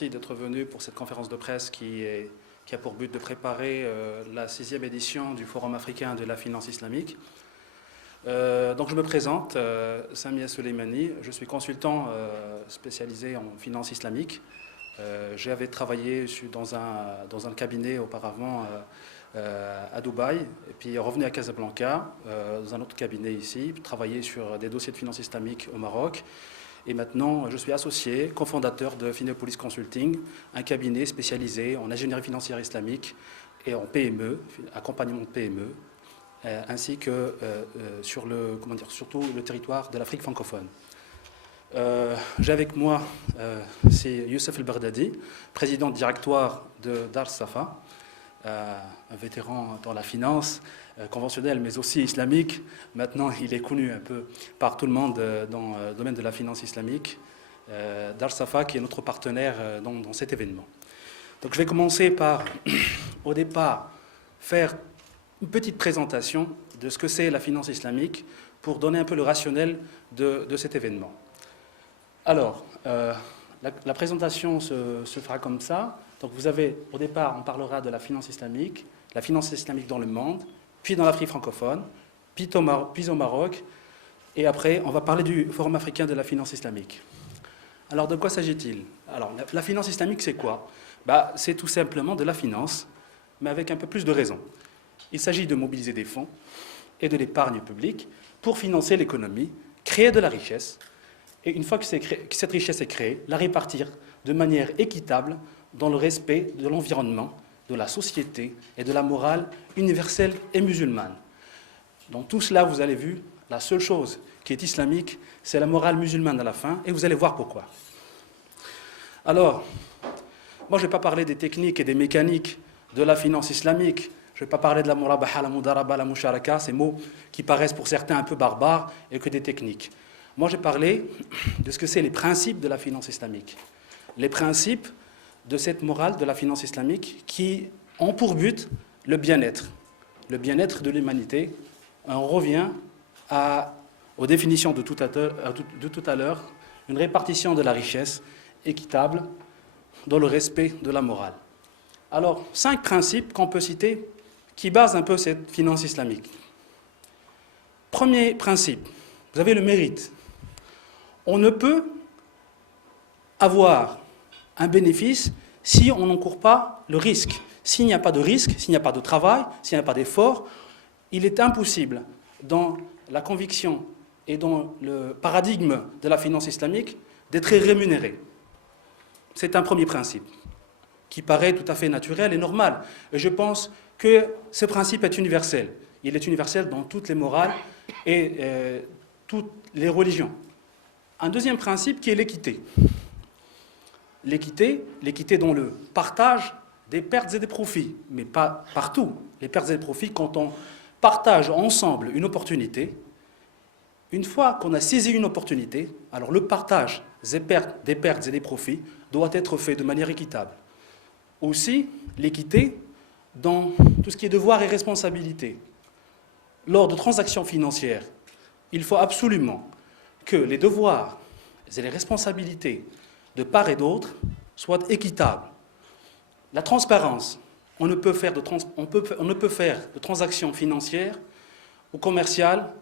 merci d'être venu pour cette conférence de presse qui a pour but de préparer la 6e édition du Forum africain de la finance islamique. Donc je me présente, Samia Soleimani, je suis consultant spécialisé en finance islamique. J'avais travaillé dans un cabinet auparavant à Dubaï, et puis revenu à Casablanca, dans un autre cabinet ici, travaillé sur des dossiers de finance islamique au Maroc. Et maintenant, je suis associé, cofondateur de Finepolis Consulting, un cabinet spécialisé en ingénierie financière islamique et en PME, accompagnement de PME, ainsi que surtout le territoire de l'Afrique francophone. J'ai avec moi, c'est Youssef El-Bardadi, président directoire de Dar Safa, un vétéran dans la finance conventionnelle mais aussi islamique. Maintenant, il est connu un peu par tout le monde dans le domaine de la finance islamique. Dar Safa qui est notre partenaire dans cet événement. Donc je vais commencer par, au départ, faire une petite présentation de ce que c'est la finance islamique pour donner un peu le rationnel de cet événement. Alors, la présentation se fera comme ça. Donc vous avez, au départ, on parlera de la finance islamique dans le monde, puis dans l'Afrique francophone, puis au Maroc, et après, on va parler du Forum africain de la finance islamique. Alors, de quoi s'agit-il? Alors, la finance islamique, c'est quoi? C'est tout simplement de la finance, mais avec un peu plus de raison. Il s'agit de mobiliser des fonds et de l'épargne publique pour financer l'économie, créer de la richesse, et une fois que cette richesse est créée, la répartir de manière équitable dans le respect de l'environnement, de la société et de la morale universelle et musulmane. Dans tout cela, vous avez vu, la seule chose qui est islamique, c'est la morale musulmane à la fin, et vous allez voir pourquoi. Alors, moi je ne vais pas parler des techniques et des mécaniques de la finance islamique, je ne vais pas parler de la murabaha, la mudaraba, la musharaka, ces mots qui paraissent pour certains un peu barbares, et que des techniques. Moi, j'ai parlé de ce que c'est les principes de la finance islamique. Les principes de cette morale de la finance islamique qui ont pour but le bien-être de l'humanité. On revient aux définitions de tout à l'heure, une répartition de la richesse équitable dans le respect de la morale. Alors, 5 principes qu'on peut citer qui basent un peu cette finance islamique. Premier principe, vous avez le mérite. On ne peut avoir un bénéfice si on n'encourt pas le risque. S'il n'y a pas de risque, s'il n'y a pas de travail, s'il n'y a pas d'effort, il est impossible, dans la conviction et dans le paradigme de la finance islamique, d'être rémunéré. C'est un premier principe qui paraît tout à fait naturel et normal. Et je pense que ce principe est universel. Il est universel dans toutes les morales et toutes les religions. Un deuxième principe qui est l'équité. L'équité dans le partage des pertes et des profits, mais pas partout. Les pertes et les profits, quand on partage ensemble une opportunité, une fois qu'on a saisi une opportunité, alors le partage des pertes et des profits doit être fait de manière équitable. Aussi, l'équité dans tout ce qui est devoir et responsabilité. Lors de transactions financières, il faut absolument que les devoirs et les responsabilités de part et d'autre soient équitables. La transparence, on ne peut faire de transactions financières ou commerciales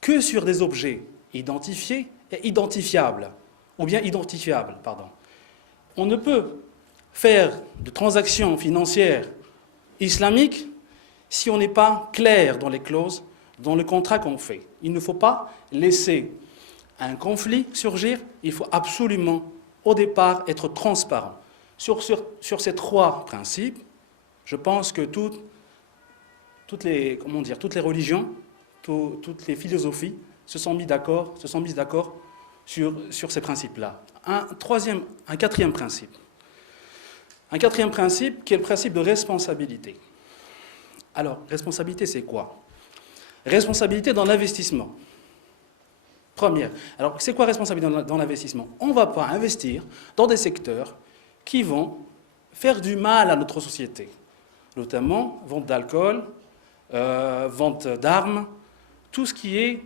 que sur des objets identifiés et identifiables, ou bien identifiables, pardon. On ne peut faire de transactions financières islamiques si on n'est pas clair dans les clauses, dans le contrat qu'on fait. Il ne faut pas laisser un conflit surgir, il faut absolument, au départ, être transparent. Sur ces 3 principes, je pense que toutes les religions, toutes les philosophies se sont mises d'accord sur ces principes-là. Un quatrième principe. Un quatrième principe qui est le principe de responsabilité. Alors, responsabilité, c'est quoi? Responsabilité dans l'investissement. Première. Alors, c'est quoi responsabilité dans l'investissement? On ne va pas investir dans des secteurs qui vont faire du mal à notre société, notamment vente d'alcool, vente d'armes, tout ce qui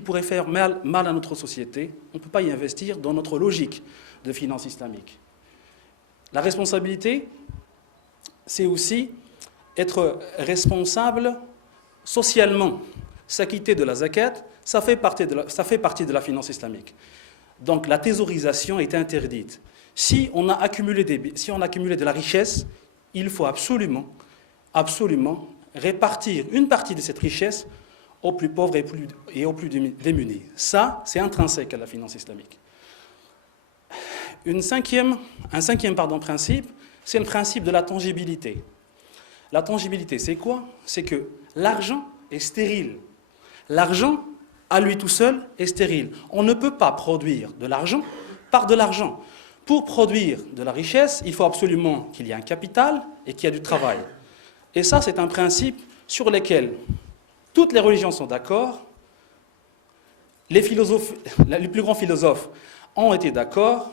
pourrait faire mal à notre société. On ne peut pas y investir dans notre logique de finance islamique. La responsabilité, c'est aussi être responsable socialement. S'acquitter de la zakat, ça fait partie de la finance islamique. Donc la thésaurisation est interdite. Si on a accumulé de la richesse, il faut absolument répartir une partie de cette richesse aux plus pauvres et aux plus démunis. Ça, c'est intrinsèque à la finance islamique. Un cinquième principe, c'est le principe de la tangibilité. La tangibilité, c'est quoi? C'est que l'argent est stérile. L'argent, à lui tout seul, est stérile. On ne peut pas produire de l'argent par de l'argent. Pour produire de la richesse, il faut absolument qu'il y ait un capital et qu'il y ait du travail. Et ça, c'est un principe sur lequel toutes les religions sont d'accord. Les plus grands philosophes ont été d'accord.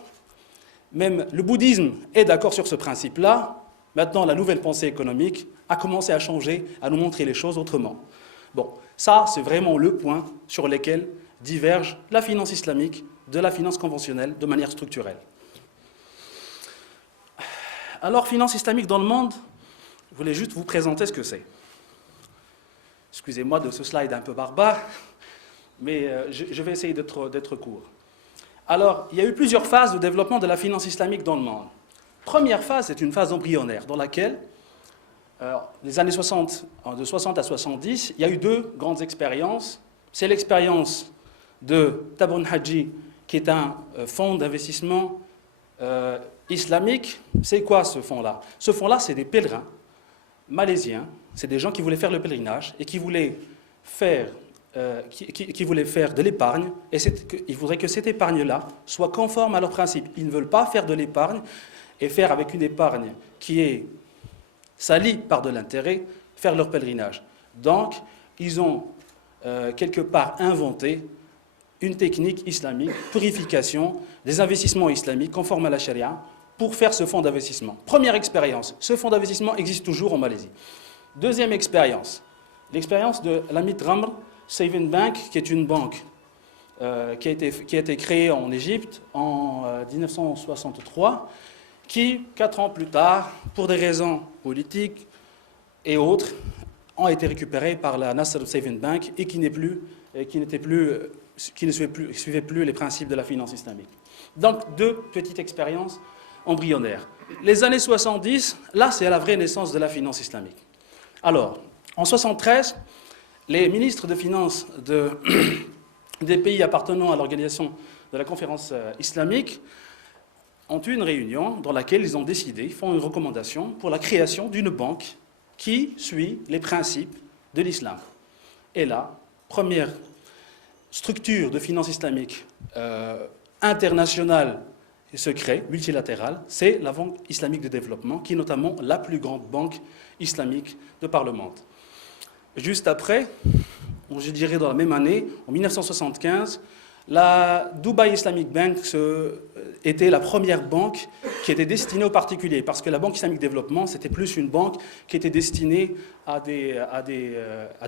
Même le bouddhisme est d'accord sur ce principe-là. Maintenant, la nouvelle pensée économique a commencé à changer, à nous montrer les choses autrement. Bon, ça, c'est vraiment le point sur lequel diverge la finance islamique de la finance conventionnelle de manière structurelle. Alors, finance islamique dans le monde, je voulais juste vous présenter ce que c'est. Excusez-moi de ce slide un peu barbare, mais je vais essayer d'être court. Alors, il y a eu plusieurs phases de développement de la finance islamique dans le monde. Première phase, c'est une phase embryonnaire dans laquelle, les années 60, de 60 à 70, il y a eu deux grandes expériences. C'est l'expérience de Tabun Haji, qui est un fonds d'investissement islamique. C'est quoi ce fonds-là? Ce fonds-là, c'est des pèlerins malaisiens, c'est des gens qui voulaient faire le pèlerinage et qui voulaient faire de l'épargne, et il faudrait que cette épargne-là soit conforme à leurs principes. Ils ne veulent pas faire de l'épargne et faire avec une épargne qui est salie par de l'intérêt, faire leur pèlerinage. Donc, ils ont quelque part inventé une technique islamique, purification des investissements islamiques conformes à la charia, pour faire ce fonds d'investissement. Première expérience, ce fonds d'investissement existe toujours en Malaisie. Deuxième expérience, l'expérience de l'Amit Ramr Saving Bank, qui est une banque qui a été créée en Égypte en 1963, qui, 4 ans plus tard, pour des raisons politiques et autres, ont été récupérées par la Nasr Saving Bank et qui ne suivait plus les principes de la finance islamique. Donc, deux petites expériences embryonnaires. Les années 70, là, c'est la vraie naissance de la finance islamique. Alors, en 73, les ministres de finances des pays appartenant à l'organisation de la conférence islamique ont eu une réunion dans laquelle ils ont décidé, ils font une recommandation pour la création d'une banque qui suit les principes de l'islam. Et là, première structure de finance islamique internationale et secret, multilatérale, c'est la Banque islamique de développement, qui est notamment la plus grande banque islamique de par le monde. Juste après, je dirais dans la même année, en 1975, la Dubai Islamic Bank était la première banque qui était destinée aux particuliers, parce que la Banque islamique de développement, c'était plus une banque qui était destinée à des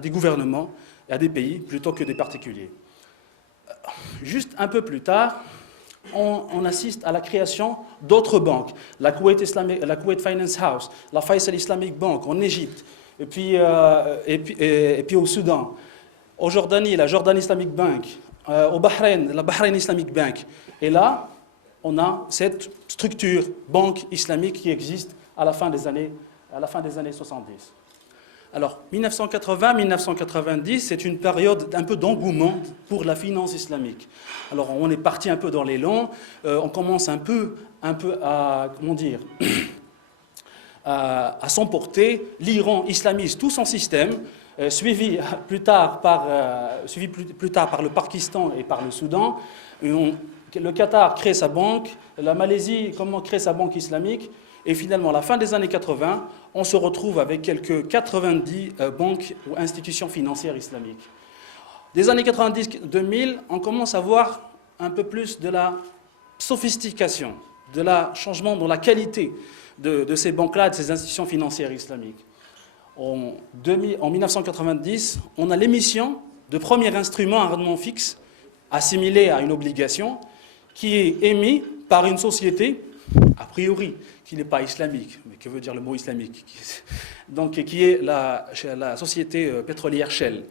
gouvernements et à des pays, plutôt que des particuliers. Juste un peu plus tard, on assiste à la création d'autres banques, la Kuwait Finance House, la Faisal Islamic Bank en Égypte, et puis au Soudan, au Jordanie, la Jordan Islamic Bank, au Bahreïn, la Bahreïn Islamic Bank. Et là, on a cette structure banque islamique qui existe à la fin des années 70. Alors, 1980-1990, c'est une période un peu d'engouement pour la finance islamique. Alors, on est parti un peu dans l'élan, on commence un peu à, comment dire, à s'emporter. L'Iran islamise tout son système, suivi plus tard par le Pakistan et par le Soudan. Le Qatar crée sa banque, la Malaisie crée sa banque islamique. Et finalement, à la fin des années 80, on se retrouve avec quelques 90 banques ou institutions financières islamiques. Des années 90-2000, on commence à voir un peu plus de la sophistication, de la changement dans la qualité de ces banques-là, de ces institutions financières islamiques. En 1990, on a l'émission de premier instrument à rendement fixe, assimilé à une obligation, qui est émis par une société a priori, qui n'est pas islamique, mais que veut dire le mot islamique, donc qui est la société pétrolière Shell.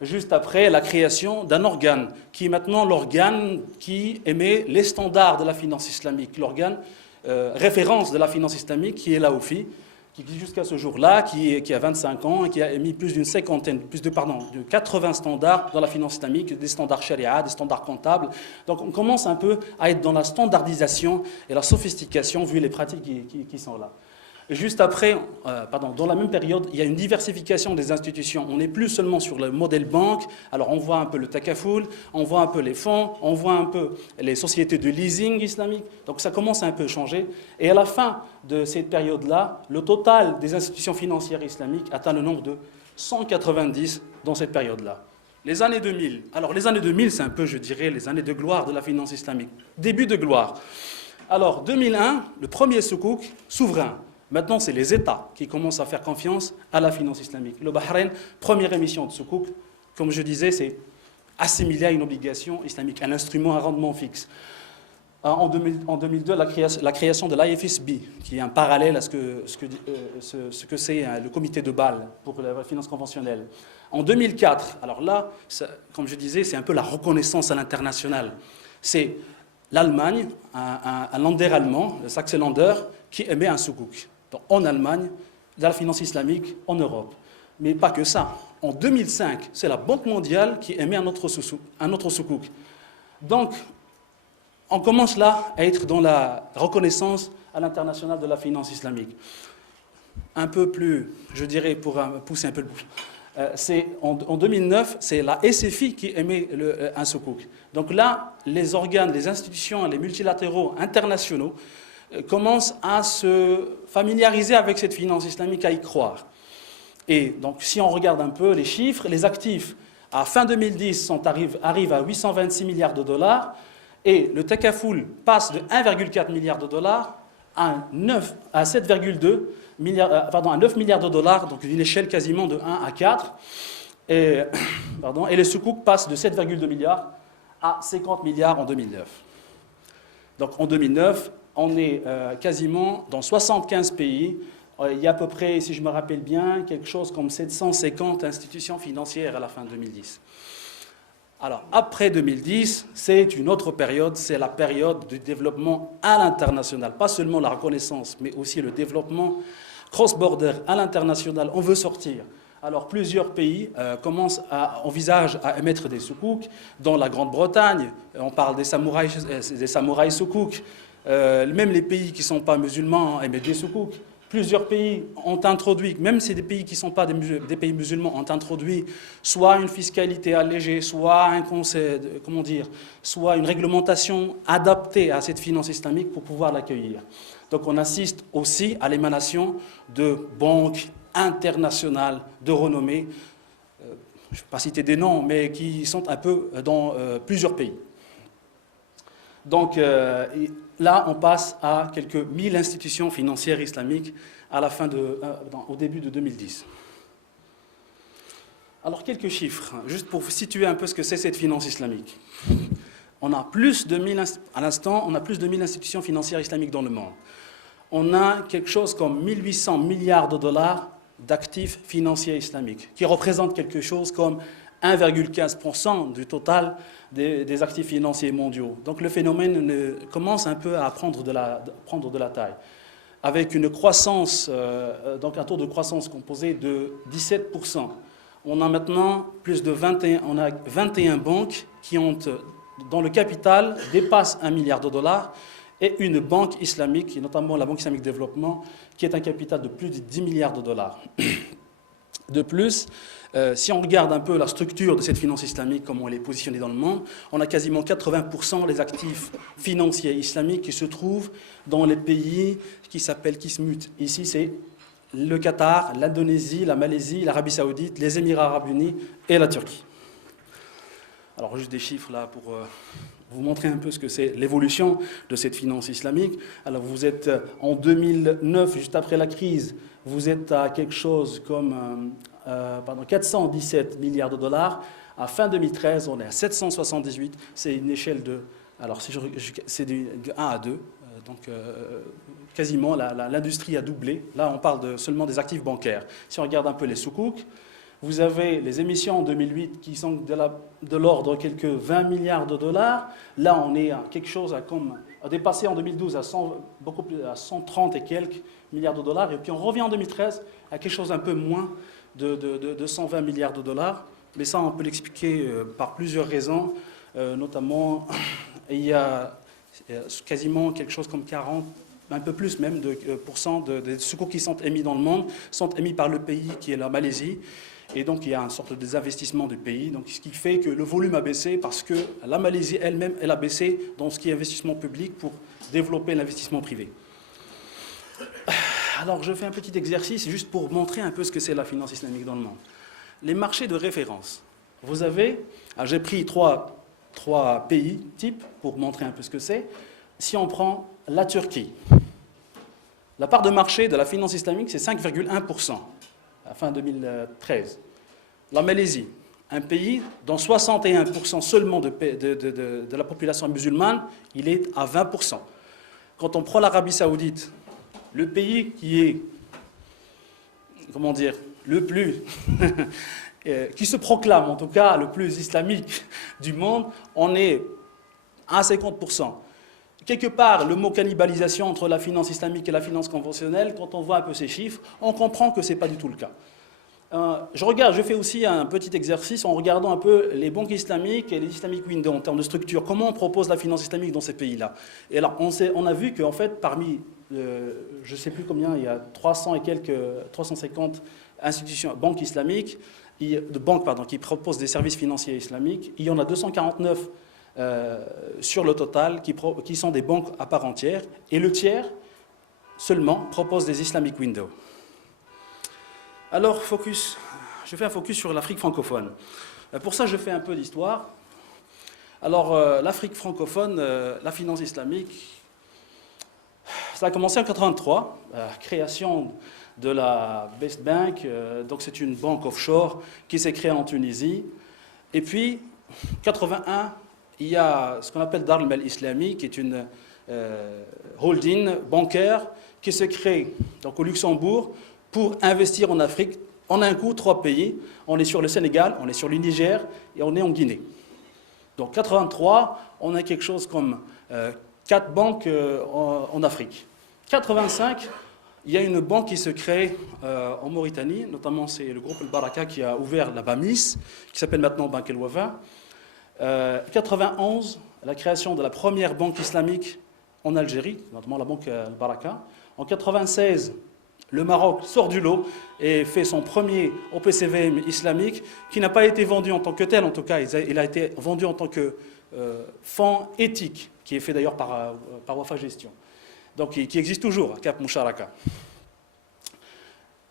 Juste après la création d'un organe, qui est maintenant l'organe qui émet les standards de la finance islamique, l'organe référence de la finance islamique, qui est l'AOFI, qui jusqu'à ce jour-là, qui a 25 ans et qui a émis plus d'une cinquantaine, de 80 standards dans la finance islamique, des standards sharia, des standards comptables. Donc on commence un peu à être dans la standardisation et la sophistication vu les pratiques qui sont là. Juste après, dans la même période, il y a une diversification des institutions. On n'est plus seulement sur le modèle banque. Alors on voit un peu le takaful, on voit un peu les fonds, on voit un peu les sociétés de leasing islamique. Donc ça commence à un peu changer. Et à la fin de cette période-là, le total des institutions financières islamiques atteint le nombre de 190 dans cette période-là. Les années 2000. Alors les années 2000, c'est un peu, je dirais, les années de gloire de la finance islamique. Début de gloire. Alors 2001, le premier soukouk souverain. Maintenant, c'est les États qui commencent à faire confiance à la finance islamique. Le Bahreïn, première émission de soukouk, comme je disais, c'est assimilé à une obligation islamique, un instrument à rendement fixe. En 2002, la création de l'IFSB, qui est un parallèle à ce que c'est le comité de Bâle pour la finance conventionnelle. En 2004, alors là, comme je disais, c'est un peu la reconnaissance à l'international. C'est l'Allemagne, un Länder allemand, le Sachsen-Länder, qui émet un soukouk. Donc, en Allemagne, de la finance islamique en Europe. Mais pas que ça. En 2005, c'est la Banque mondiale qui émet un autre soukouk. Donc, on commence là à être dans la reconnaissance à l'international de la finance islamique. Un peu plus, je dirais, pour pousser un peu le bouche. En 2009, c'est la SFI qui émet un soukouk. Donc là, les organes, les institutions, les multilatéraux internationaux commencent à se familiariser avec cette finance islamique, à y croire. Et donc, si on regarde un peu les chiffres, les actifs, à fin 2010, arrivent à 826 milliards de dollars, et le takaful passe de 1,4 milliard de dollars à 7,2 à 9 milliards de dollars, donc une échelle quasiment de 1 à 4. Et les soukouk passent de 7,2 milliards à 50 milliards en 2009. Donc en 2009, on est quasiment dans 75 pays. Il y a à peu près, si je me rappelle bien, quelque chose comme 750 institutions financières à la fin 2010. Alors, après 2010, c'est une autre période, c'est la période du développement à l'international. Pas seulement la reconnaissance, mais aussi le développement cross-border à l'international. On veut sortir. Alors, plusieurs pays envisagent à émettre des soukouks. Dans la Grande-Bretagne, on parle des samouraïs soukouks. Même les pays qui ne sont pas musulmans émettent des soukouks. Plusieurs pays ont introduit, même si des pays qui ne sont pas des pays musulmans ont introduit soit une fiscalité allégée, soit soit une réglementation adaptée à cette finance islamique pour pouvoir l'accueillir. Donc on assiste aussi à l'émanation de banques internationales de renommée, je ne vais pas citer des noms, mais qui sont un peu dans plusieurs pays. Donc là, on passe à quelques 1000 institutions financières islamiques au début de 2010. Alors, quelques chiffres, juste pour situer un peu ce que c'est cette finance islamique. À l'instant, on a plus de 1000 institutions financières islamiques dans le monde. On a quelque chose comme 1800 milliards de dollars d'actifs financiers islamiques, qui représentent quelque chose comme 1,15% du total des actifs financiers mondiaux. Donc le phénomène commence un peu à prendre de la taille, avec une croissance, donc un taux de croissance composé de 17%. On a maintenant plus de 21 banques qui ont, dont le capital dépasse 1 milliard de dollars, et une banque islamique, notamment la Banque islamique de développement, qui est un capital de plus de 10 milliards de dollars. De plus, si on regarde un peu la structure de cette finance islamique, comment elle est positionnée dans le monde, on a quasiment 80% des actifs financiers islamiques qui se trouvent dans les pays qui s'appellent Kismut. Ici, c'est le Qatar, l'Indonésie, la Malaisie, l'Arabie Saoudite, les Émirats Arabes Unis et la Turquie. Alors, juste des chiffres là pour vous montrer un peu ce que c'est l'évolution de cette finance islamique. Alors, vous êtes en 2009, juste après la crise, vous êtes à quelque chose comme 417 milliards de dollars. À fin 2013, on est à 778. C'est une échelle de... Alors, c'est de 1 à 2. quasiment l'industrie a doublé. Là, on parle seulement des actifs bancaires. Si on regarde un peu les soukouks, vous avez les émissions en 2008 qui sont de l'ordre de quelques 20 milliards de dollars. Là, on est à quelque chose a dépassé en 2012 beaucoup plus, à 130 et quelques milliards de dollars. Et puis on revient en 2013 à quelque chose un peu moins de 120 milliards de dollars. Mais ça, on peut l'expliquer par plusieurs raisons. Notamment, il y a quasiment quelque chose comme 40, un peu plus même, de des soukouk qui sont émis dans le monde, sont émis par le pays qui est la Malaisie. Et donc, il y a une sorte de désinvestissement du pays, donc, ce qui fait que le volume a baissé parce que la Malaisie elle-même, elle a baissé dans ce qui est investissement public pour développer l'investissement privé. Alors, je fais un petit exercice juste pour montrer un peu ce que c'est la finance islamique dans le monde. Les marchés de référence. Vous avez, j'ai pris trois pays types pour montrer un peu ce que c'est. Si on prend la Turquie, la part de marché de la finance islamique, c'est 5,1% à fin 2013. La Malaisie, un pays dont 61% seulement de la population musulmane, il est à 20%. Quand on prend l'Arabie Saoudite, le pays qui est, comment dire, le plus, qui se proclame en tout cas le plus islamique du monde, on est à 50%. Quelque part, le mot cannibalisation entre la finance islamique et la finance conventionnelle, quand on voit un peu ces chiffres, on comprend que ce n'est pas du tout le cas. Je fais aussi un petit exercice en regardant un peu les banques islamiques et les Islamic Window en termes de structure. Comment on propose la finance islamique dans ces pays-là? Et alors, on a vu qu'en fait, parmi, je ne sais plus combien, il y a 350 institutions, banques islamiques, qui proposent des services financiers islamiques. Il y en a 249 sur le total qui sont des banques à part entière, et le tiers seulement propose des Islamic Windows. Alors, je fais un focus sur l'Afrique francophone. Pour ça, je fais un peu d'histoire. Alors, l'Afrique francophone, la finance islamique, ça a commencé en 1983, création de la Best Bank, donc c'est une banque offshore qui s'est créée en Tunisie. Et puis, en 1981, il y a ce qu'on appelle Dar al-Mal Islami, qui est une holding bancaire qui se crée donc, au Luxembourg pour investir en Afrique. En un coup, 3 pays. On est sur le Sénégal, on est sur le Niger et on est en Guinée. Donc, 1983, on a quelque chose comme 4 banques en Afrique. 1985, il y a une banque qui se crée en Mauritanie, notamment c'est le groupe El Baraka qui a ouvert la BAMIS, qui s'appelle maintenant Banque El Wafa. 91, la création de la première banque islamique en Algérie, notamment la banque El Baraka. En 96, le Maroc sort du lot et fait son premier OPCVM islamique, qui n'a pas été vendu en tant que tel, en tout cas, il a été vendu en tant que fonds éthique, qui est fait d'ailleurs par Wafa Gestion. Donc, qui existe toujours, à Cap Moucharaka.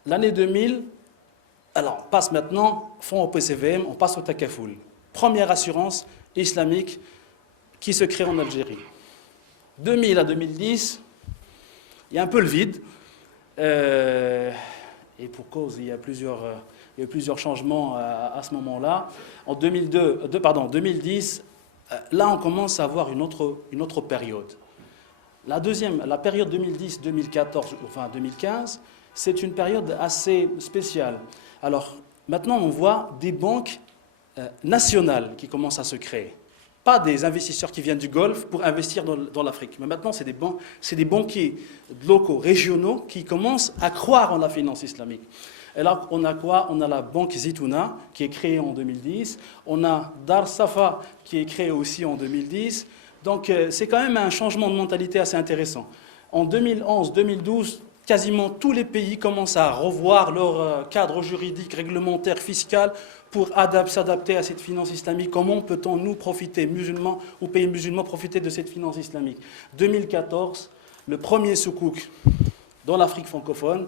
L'année 2000, alors, on passe maintenant, fonds OPCVM, on passe au Takafoul. Première assurance islamique qui se crée en Algérie. 2000 à 2010, il y a un peu le vide. Et pour cause, il y a plusieurs changements à ce moment-là. En 2010, là, on commence à avoir une autre période. La période 2010-2014, enfin 2015, c'est une période assez spéciale. Alors, maintenant, on voit des banques nationales qui commencent à se créer. Pas des investisseurs qui viennent du Golfe pour investir dans l'Afrique. Mais maintenant, c'est des banquiers locaux, régionaux, qui commencent à croire en la finance islamique. Et là, on a quoi? On a la banque Zitouna, qui est créée en 2010. On a Dar Safa, qui est créée aussi en 2010. Donc, c'est quand même un changement de mentalité assez intéressant. En 2011-2012, quasiment tous les pays commencent à revoir leur cadre juridique, réglementaire, fiscal, pour s'adapter à cette finance islamique. Comment peut-on, nous, profiter, musulmans ou pays musulmans, profiter de cette finance islamique? 2014, le premier soukouk dans l'Afrique francophone,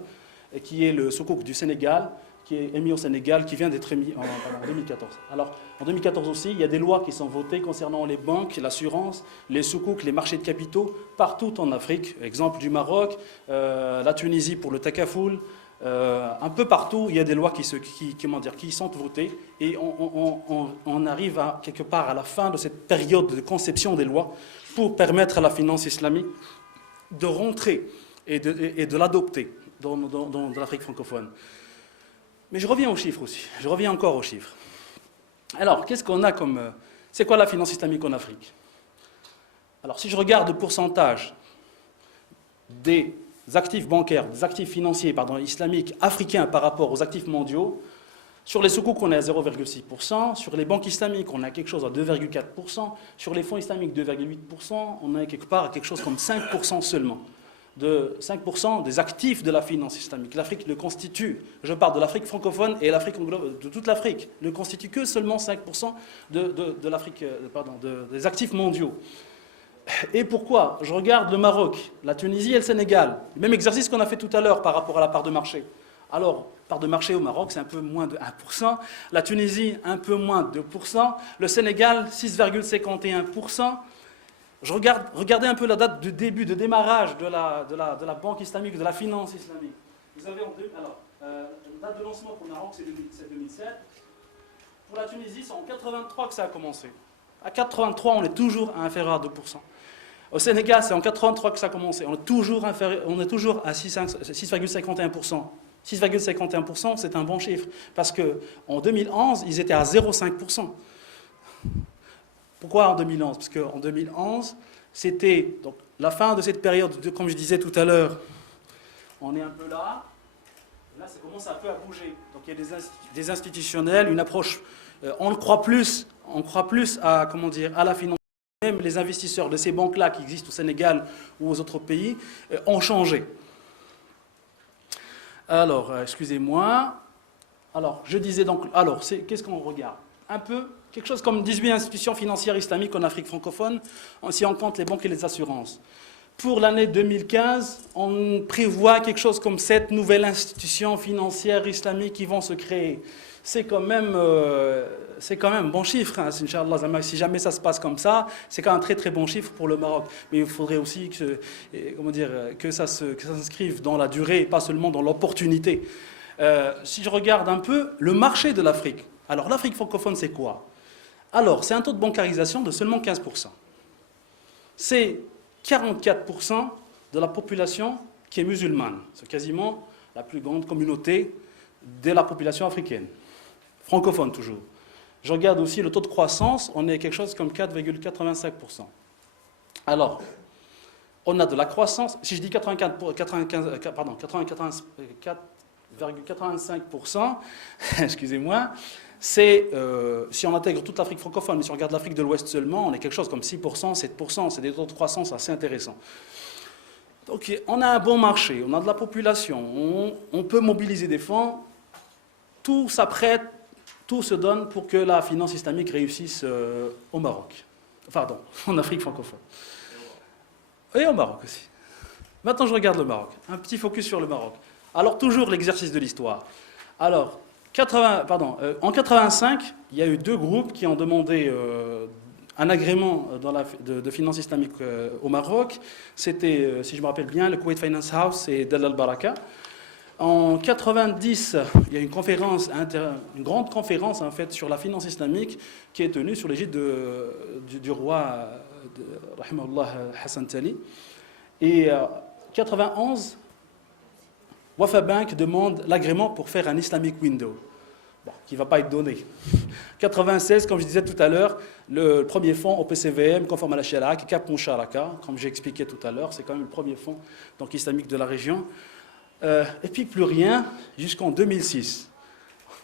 qui est le soukouk du Sénégal, qui est émis au Sénégal, qui vient d'être émis en 2014. Alors, en 2014 aussi, il y a des lois qui sont votées concernant les banques, l'assurance, les soukouks, les marchés de capitaux, partout en Afrique. Exemple du Maroc, la Tunisie pour le Takafoul, un peu partout, il y a des lois qui sont votées, et on arrive quelque part à la fin de cette période de conception des lois pour permettre à la finance islamique de rentrer et de l'adopter dans l'Afrique francophone. Mais je reviens aux chiffres aussi, je reviens encore aux chiffres. Alors, qu'est-ce qu'on a comme... c'est quoi la finance islamique en Afrique? Alors, si je regarde le pourcentage des actifs bancaires, des actifs financiers, islamiques africains par rapport aux actifs mondiaux, sur les soukouk, on est à 0,6%, sur les banques islamiques, on a quelque chose à 2,4%, sur les fonds islamiques, 2,8%, on est quelque part à quelque chose comme 5% seulement. De 5% des actifs de la finance islamique. L'Afrique le constitue, je parle de l'Afrique francophone et l'Afrique de toute l'Afrique, ne constitue que seulement 5% de l'Afrique, des actifs mondiaux. Et pourquoi? Je regarde le Maroc, la Tunisie et le Sénégal. Le même exercice qu'on a fait tout à l'heure par rapport à la part de marché. Alors, part de marché au Maroc, c'est un peu moins de 1%. La Tunisie, un peu moins de 2%. Le Sénégal, 6,51%. Regardez un peu la date de début, de démarrage de la banque islamique, de la finance islamique. Vous avez la date de lancement pour le Maroc, c'est 2007. Pour la Tunisie, c'est en 83 que ça a commencé. À 83, on est toujours à inférieur à 2%. Au Sénégal, c'est en 83 que ça a commencé. On est toujours à 6,51%. 6,51%, c'est un bon chiffre. Parce qu'en 2011, ils étaient à 0,5%. Pourquoi en 2011? Parce qu'en 2011, c'était donc la fin de cette période, comme je disais tout à l'heure, on est un peu là, là ça commence un peu à bouger. Donc il y a des institutionnels, une approche, on croit plus à, à la finance. Même les investisseurs de ces banques-là qui existent au Sénégal ou aux autres pays ont changé. Alors, excusez-moi. Alors, je disais donc, qu'est-ce qu'on regarde? Un peu, quelque chose comme 18 institutions financières islamiques en Afrique francophone, si on compte les banques et les assurances. Pour l'année 2015, on prévoit quelque chose comme 7 nouvelles institutions financières islamiques qui vont se créer. C'est quand même un bon chiffre, hein, Inch'Allah. Si jamais ça se passe comme ça, c'est quand même un très très bon chiffre pour le Maroc. Mais il faudrait aussi que ça s'inscrive dans la durée et pas seulement dans l'opportunité. Si je regarde un peu le marché de l'Afrique, alors l'Afrique francophone c'est quoi? Alors c'est un taux de bancarisation de seulement 15%. C'est 44% de la population qui est musulmane. C'est quasiment la plus grande communauté de la population africaine. Francophone toujours. Je regarde aussi le taux de croissance, on est quelque chose comme 4,85%. Alors, on a de la croissance, si je dis 4,85%, excusez-moi, c'est, si on intègre toute l'Afrique francophone, mais si on regarde l'Afrique de l'Ouest seulement, on est quelque chose comme 6%, 7%, c'est des taux de croissance assez intéressants. Donc on a un bon marché, on a de la population, on peut mobiliser des fonds, tout s'apprête, tout se donne pour que la finance islamique réussisse au Maroc. Pardon, en Afrique francophone. Et au Maroc aussi. Maintenant, je regarde le Maroc. Un petit focus sur le Maroc. Alors, toujours l'exercice de l'histoire. Alors, en 85, il y a eu 2 groupes qui ont demandé un agrément de finance islamique au Maroc. C'était, si je me rappelle bien, le Kuwait Finance House et Dalal Baraka. En 90, il y a une grande conférence en fait, sur la finance islamique qui est tenue sous l'égide du roi Hassan Tali. Et 91, Wafa Bank demande l'agrément pour faire un Islamic Window, qui ne va pas être donné. 96, comme je disais tout à l'heure, le premier fonds OPCVM, conforme à la Sharia, qui est Cap Musharaka, comme j'ai expliqué tout à l'heure, c'est quand même le premier fonds donc, islamique de la région. Et puis plus rien jusqu'en 2006.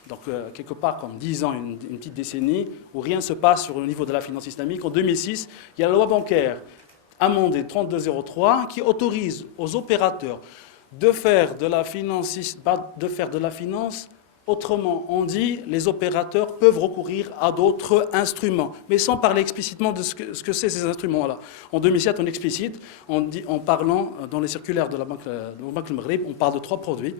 Donc quelque part comme 10 ans, une petite décennie, où rien ne se passe sur le niveau de la finance islamique. En 2006, il y a la loi bancaire amendée 3203 qui autorise aux opérateurs de faire de la finance, autrement on dit, les opérateurs peuvent recourir à d'autres instruments, mais sans parler explicitement de ce que c'est ces instruments-là. En 2007, on explicite, en parlant dans les circulaires de la Banque du Maghreb, on parle de 3 produits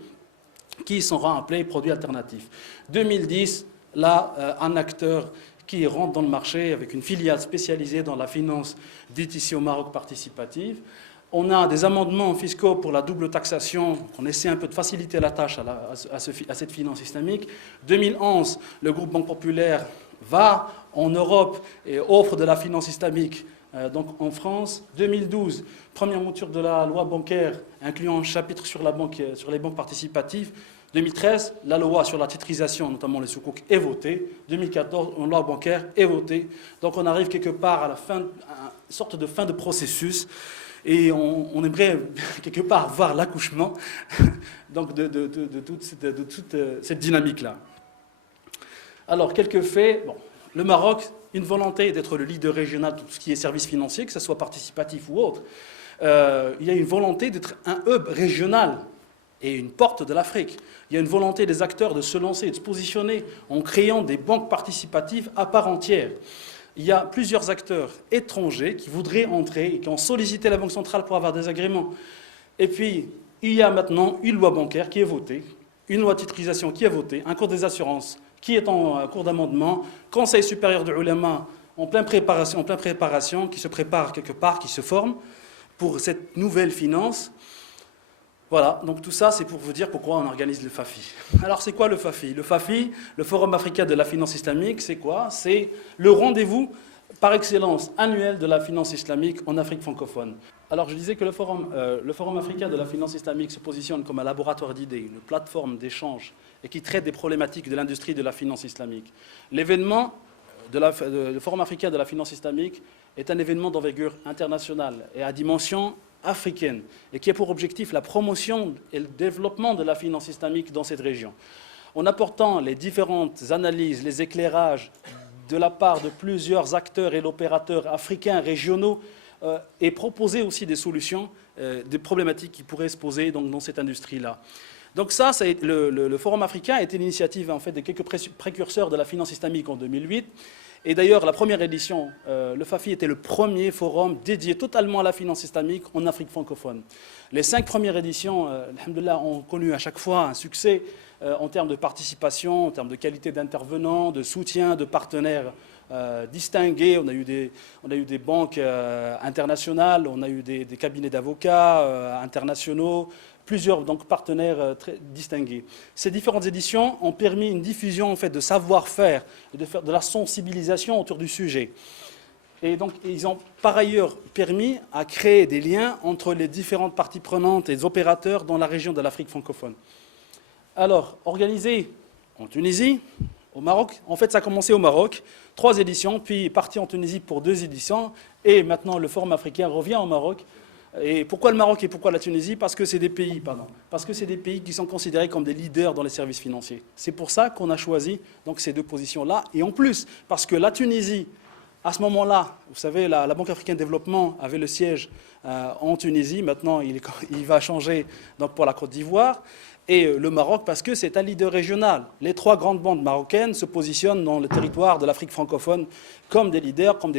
qui seront appelés produits alternatifs. 2010, là, un acteur qui rentre dans le marché avec une filiale spécialisée dans la finance, dite ici au Maroc participative. On a des amendements fiscaux pour la double taxation. On essaie un peu de faciliter la tâche à cette finance islamique. 2011, le groupe Banque Populaire va en Europe et offre de la finance islamique Donc en France, 2012, première mouture de la loi bancaire incluant un chapitre sur les banques participatives. 2013, la loi sur la titrisation, notamment les sukuk, est votée. 2014, une loi bancaire est votée. Donc on arrive quelque part à la fin, à une sorte de fin de processus. Et on aimerait quelque part voir l'accouchement donc de toute cette dynamique-là. Alors, quelques faits. Bon, le Maroc, une volonté d'être le leader régional de tout ce qui est services financiers, que ce soit participatif ou autre. Il y a une volonté d'être un hub régional et une porte de l'Afrique. Il y a une volonté des acteurs de se lancer, de se positionner en créant des banques participatives à part entière. Il y a plusieurs acteurs étrangers qui voudraient entrer et qui ont sollicité la Banque centrale pour avoir des agréments. Et puis, il y a maintenant une loi bancaire qui est votée, une loi de titrisation qui est votée, un code des assurances qui est en cours d'amendement, Conseil supérieur de l'ulama en pleine préparation, qui se prépare quelque part, qui se forme pour cette nouvelle finance. Voilà, donc tout ça, c'est pour vous dire pourquoi on organise le FAFI. Alors, c'est quoi le FAFI? Le FAFI, le Forum africain de la finance islamique, c'est quoi? C'est le rendez-vous par excellence annuel de la finance islamique en Afrique francophone. Alors, je disais que le Forum africain de la finance islamique se positionne comme un laboratoire d'idées, une plateforme d'échange et qui traite des problématiques de l'industrie de la finance islamique. L'événement, le Forum africain de la finance islamique, est un événement d'envergure internationale et à dimension africaine et qui a pour objectif la promotion et le développement de la finance islamique dans cette région. En apportant les différentes analyses, les éclairages de la part de plusieurs acteurs et opérateurs africains, régionaux, et proposer aussi des solutions, des problématiques qui pourraient se poser donc, dans cette industrie-là. Donc ça, le Forum africain a été l'initiative en fait, de quelques précurseurs de la finance islamique en 2008. Et d'ailleurs, la première édition, le FAFI était le premier forum dédié totalement à la finance islamique en Afrique francophone. Les 5 premières éditions, alhamdoulilah, ont connu à chaque fois un succès en termes de participation, en termes de qualité d'intervenants, de soutien, de partenaires distingués. On a eu des banques internationales, on a eu des cabinets d'avocats internationaux, plusieurs donc, partenaires très distingués. Ces différentes éditions ont permis une diffusion en fait, de savoir-faire et de faire de la sensibilisation autour du sujet. Et donc, ils ont par ailleurs permis à créer des liens entre les différentes parties prenantes et les opérateurs dans la région de l'Afrique francophone. Alors, organisé en Tunisie, au Maroc, en fait, ça a commencé au Maroc, 3 éditions, puis parti en Tunisie pour 2 éditions, et maintenant le Forum africain revient au Maroc. Et pourquoi le Maroc et pourquoi la Tunisie? Parce que c'est des pays, qui sont considérés comme des leaders dans les services financiers. C'est pour ça qu'on a choisi donc, ces 2 positions-là. Et en plus, parce que la Tunisie, à ce moment-là, vous savez, la Banque africaine de développement avait le siège en Tunisie. Maintenant, il va changer donc, pour la Côte d'Ivoire. Et le Maroc, parce que c'est un leader régional. Les 3 grandes banques marocaines se positionnent dans le territoire de l'Afrique francophone comme des leaders, comme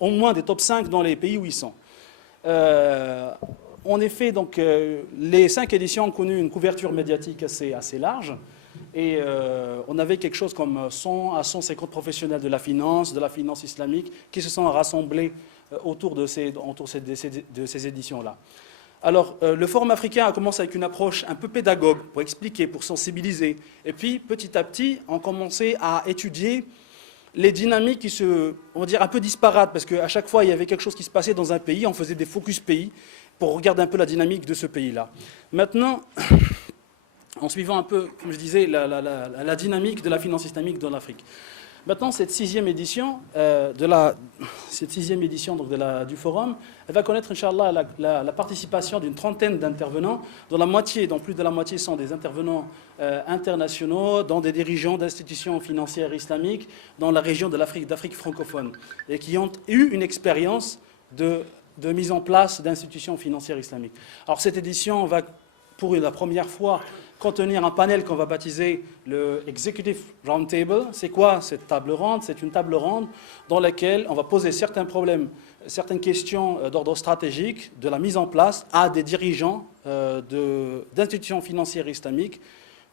au moins des top 5 dans les pays où ils sont. En effet, donc, les 5 éditions ont connu une couverture médiatique assez large. Et on avait quelque chose comme 100 à 150 professionnels de la finance islamique, qui se sont rassemblés autour de ces éditions-là. Alors, le Forum africain a commencé avec une approche un peu pédagogue, pour expliquer, pour sensibiliser. Et puis, petit à petit, on commençait à étudier les dynamiques qui on va dire, un peu disparates, parce qu'à chaque fois, il y avait quelque chose qui se passait dans un pays, on faisait des focus pays pour regarder un peu la dynamique de ce pays-là. Maintenant, en suivant un peu, comme je disais, la dynamique de la finance islamique dans l'Afrique. Maintenant, cette 6e édition, donc du forum, elle va connaître, Inch'Allah, la participation d'une trentaine d'intervenants, dont plus de la moitié sont des intervenants internationaux, dont des dirigeants d'institutions financières islamiques dans la région de d'Afrique francophone, et qui ont eu une expérience de mise en place d'institutions financières islamiques. Alors, cette édition va, pour la première fois, contenir un panel qu'on va baptiser le Executive Roundtable. C'est quoi cette table ronde? C'est une table ronde dans laquelle on va poser certains problèmes, certaines questions d'ordre stratégique de la mise en place à des dirigeants d'institutions financières islamiques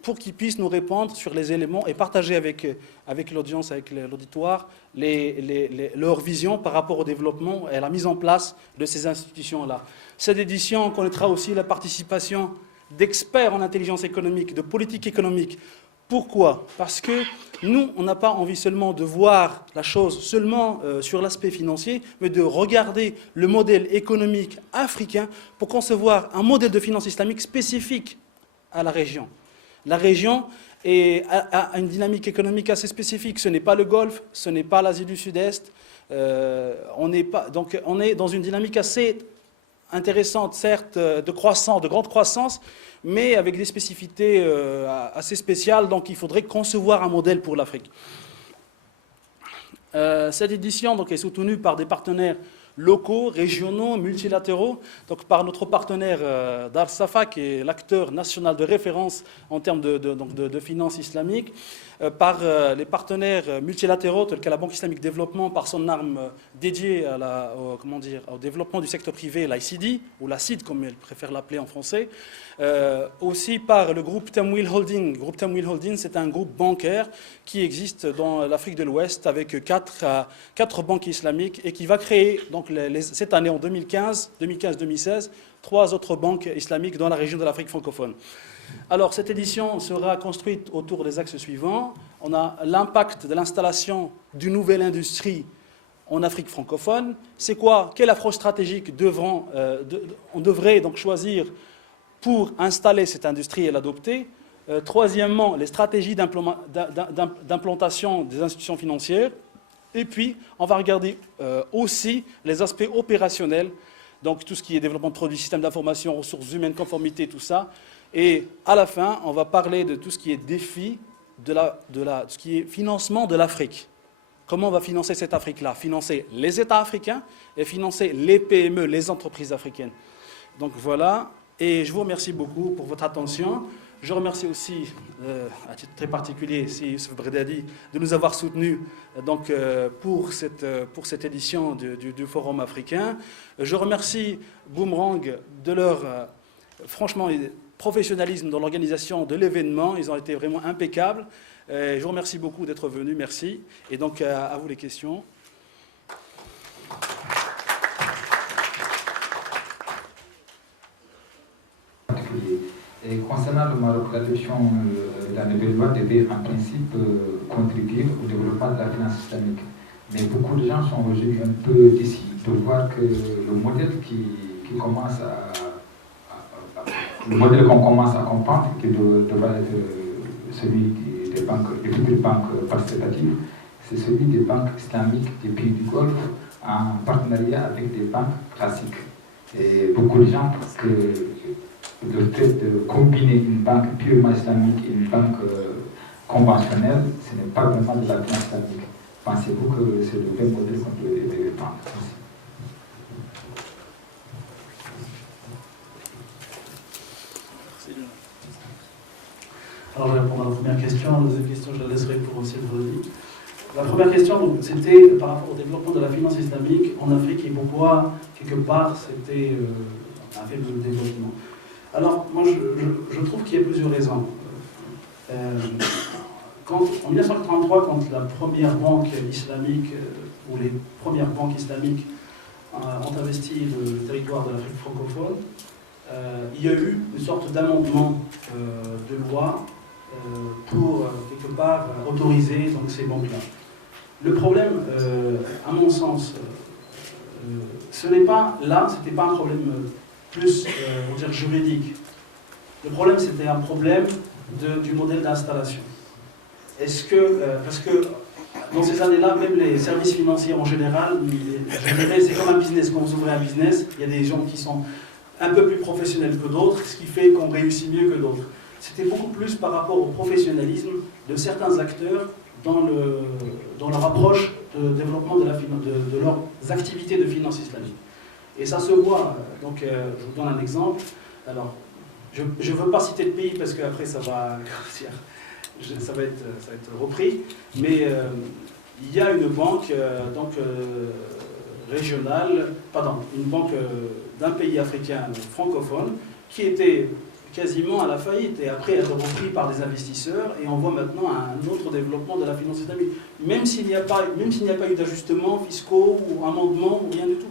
pour qu'ils puissent nous répondre sur les éléments et partager avec l'audience, avec l'auditoire, leur vision par rapport au développement et à la mise en place de ces institutions-là. Cette édition connaîtra aussi la participation d'experts en intelligence économique, de politique économique, Pourquoi? Parce que nous, on n'a pas envie seulement de voir la chose seulement sur l'aspect financier, mais de regarder le modèle économique africain pour concevoir un modèle de finance islamique spécifique à la région. La région a une dynamique économique assez spécifique. Ce n'est pas le Golfe, ce n'est pas l'Asie du Sud-Est. On est dans une dynamique assez intéressante, certes, de grande croissance, mais avec des spécificités assez spéciales. Donc il faudrait concevoir un modèle pour l'Afrique. Cette édition donc, est soutenue par des partenaires locaux, régionaux, multilatéraux, donc par notre partenaire Dar Safa, qui est l'acteur national de référence en termes de finances islamiques, par les partenaires multilatéraux tels que la Banque islamique développement, par son arme dédiée au développement du secteur privé, l'ICD, ou la CID comme elle préfère l'appeler en français, aussi par le groupe Tamwil Holding. Le groupe Tamwil Holding, c'est un groupe bancaire qui existe dans l'Afrique de l'Ouest avec quatre banques islamiques et qui va créer donc, cette année en 2015-2016 trois autres banques islamiques dans la région de l'Afrique francophone. Alors cette édition sera construite autour des axes suivants. On a l'impact de l'installation d'une nouvelle industrie en Afrique francophone. C'est quoi? Quelle approche stratégique on devrait donc choisir pour installer cette industrie et l'adopter? Troisièmement, les stratégies d'implantation des institutions financières. Et puis, on va regarder aussi les aspects opérationnels, donc tout ce qui est développement de produits, systèmes d'information, ressources humaines, conformité, tout ça. Et à la fin, on va parler de tout ce qui est défi, ce qui est financement de l'Afrique. Comment on va financer cette Afrique-là? Financer les États africains et financer les PME, les entreprises africaines. Donc voilà, et je vous remercie beaucoup pour votre attention. Je remercie aussi, à titre très particulier, Youssef Bredadi, de nous avoir soutenus pour cette édition du Forum africain. Je remercie Boomerang de leur, franchement, professionnalisme dans l'organisation de l'événement. Ils ont été vraiment impeccables. Je vous remercie beaucoup d'être venus. Merci. Et donc, à vous les questions. Et concernant le Maroc, l'adoption de la nouvelle loi devait en principe contribuer au développement de la finance islamique. Mais beaucoup de gens sont aujourd'hui un peu déçus de voir que le modèle qu'on commence à comprendre, qui devrait être celui des futures banques participatives, c'est celui des banques islamiques des pays du Golfe en partenariat avec des banques classiques. Et beaucoup de gens pensent que le fait de combiner une banque purement islamique et une banque conventionnelle, ce n'est pas vraiment de la finance islamique. Pensez-vous que c'est le même modèle qu'on devrait prendre? Alors, je vais répondre à la première question. La deuxième question, je la laisserai pour aussi le redire. La première question, c'était par rapport au développement de la finance islamique en Afrique et pourquoi, quelque part, c'était un faible développement. Alors, moi, je trouve qu'il y a plusieurs raisons. En 1933, quand la première banque islamique, ou les premières banques islamiques ont investi le territoire de l'Afrique francophone, il y a eu une sorte d'amendement de loi pour, quelque part, autoriser donc, ces banques-là. Le problème, à mon sens, ce n'était pas un problème plus, on va dire, juridique. Le problème, c'était un problème du modèle d'installation. Est-ce que, parce que dans ces années-là, même les services financiers en général, je dirais, c'est comme un business. Quand vous ouvrez un business, il y a des gens qui sont un peu plus professionnels que d'autres, ce qui fait qu'on réussit mieux que d'autres. C'était beaucoup plus par rapport au professionnalisme de certains acteurs dans leur approche de développement de leurs activités de finance islamique. Et ça se voit, donc je vous donne un exemple. Alors, je ne veux pas citer le pays parce qu'après ça va être repris, mais il y a une banque régionale, une banque d'un pays africain francophone qui était quasiment à la faillite et après être repris par des investisseurs et on voit maintenant un autre développement de la finance islamique, même s'il n'y a pas eu d'ajustements fiscaux ou amendements ou rien du tout.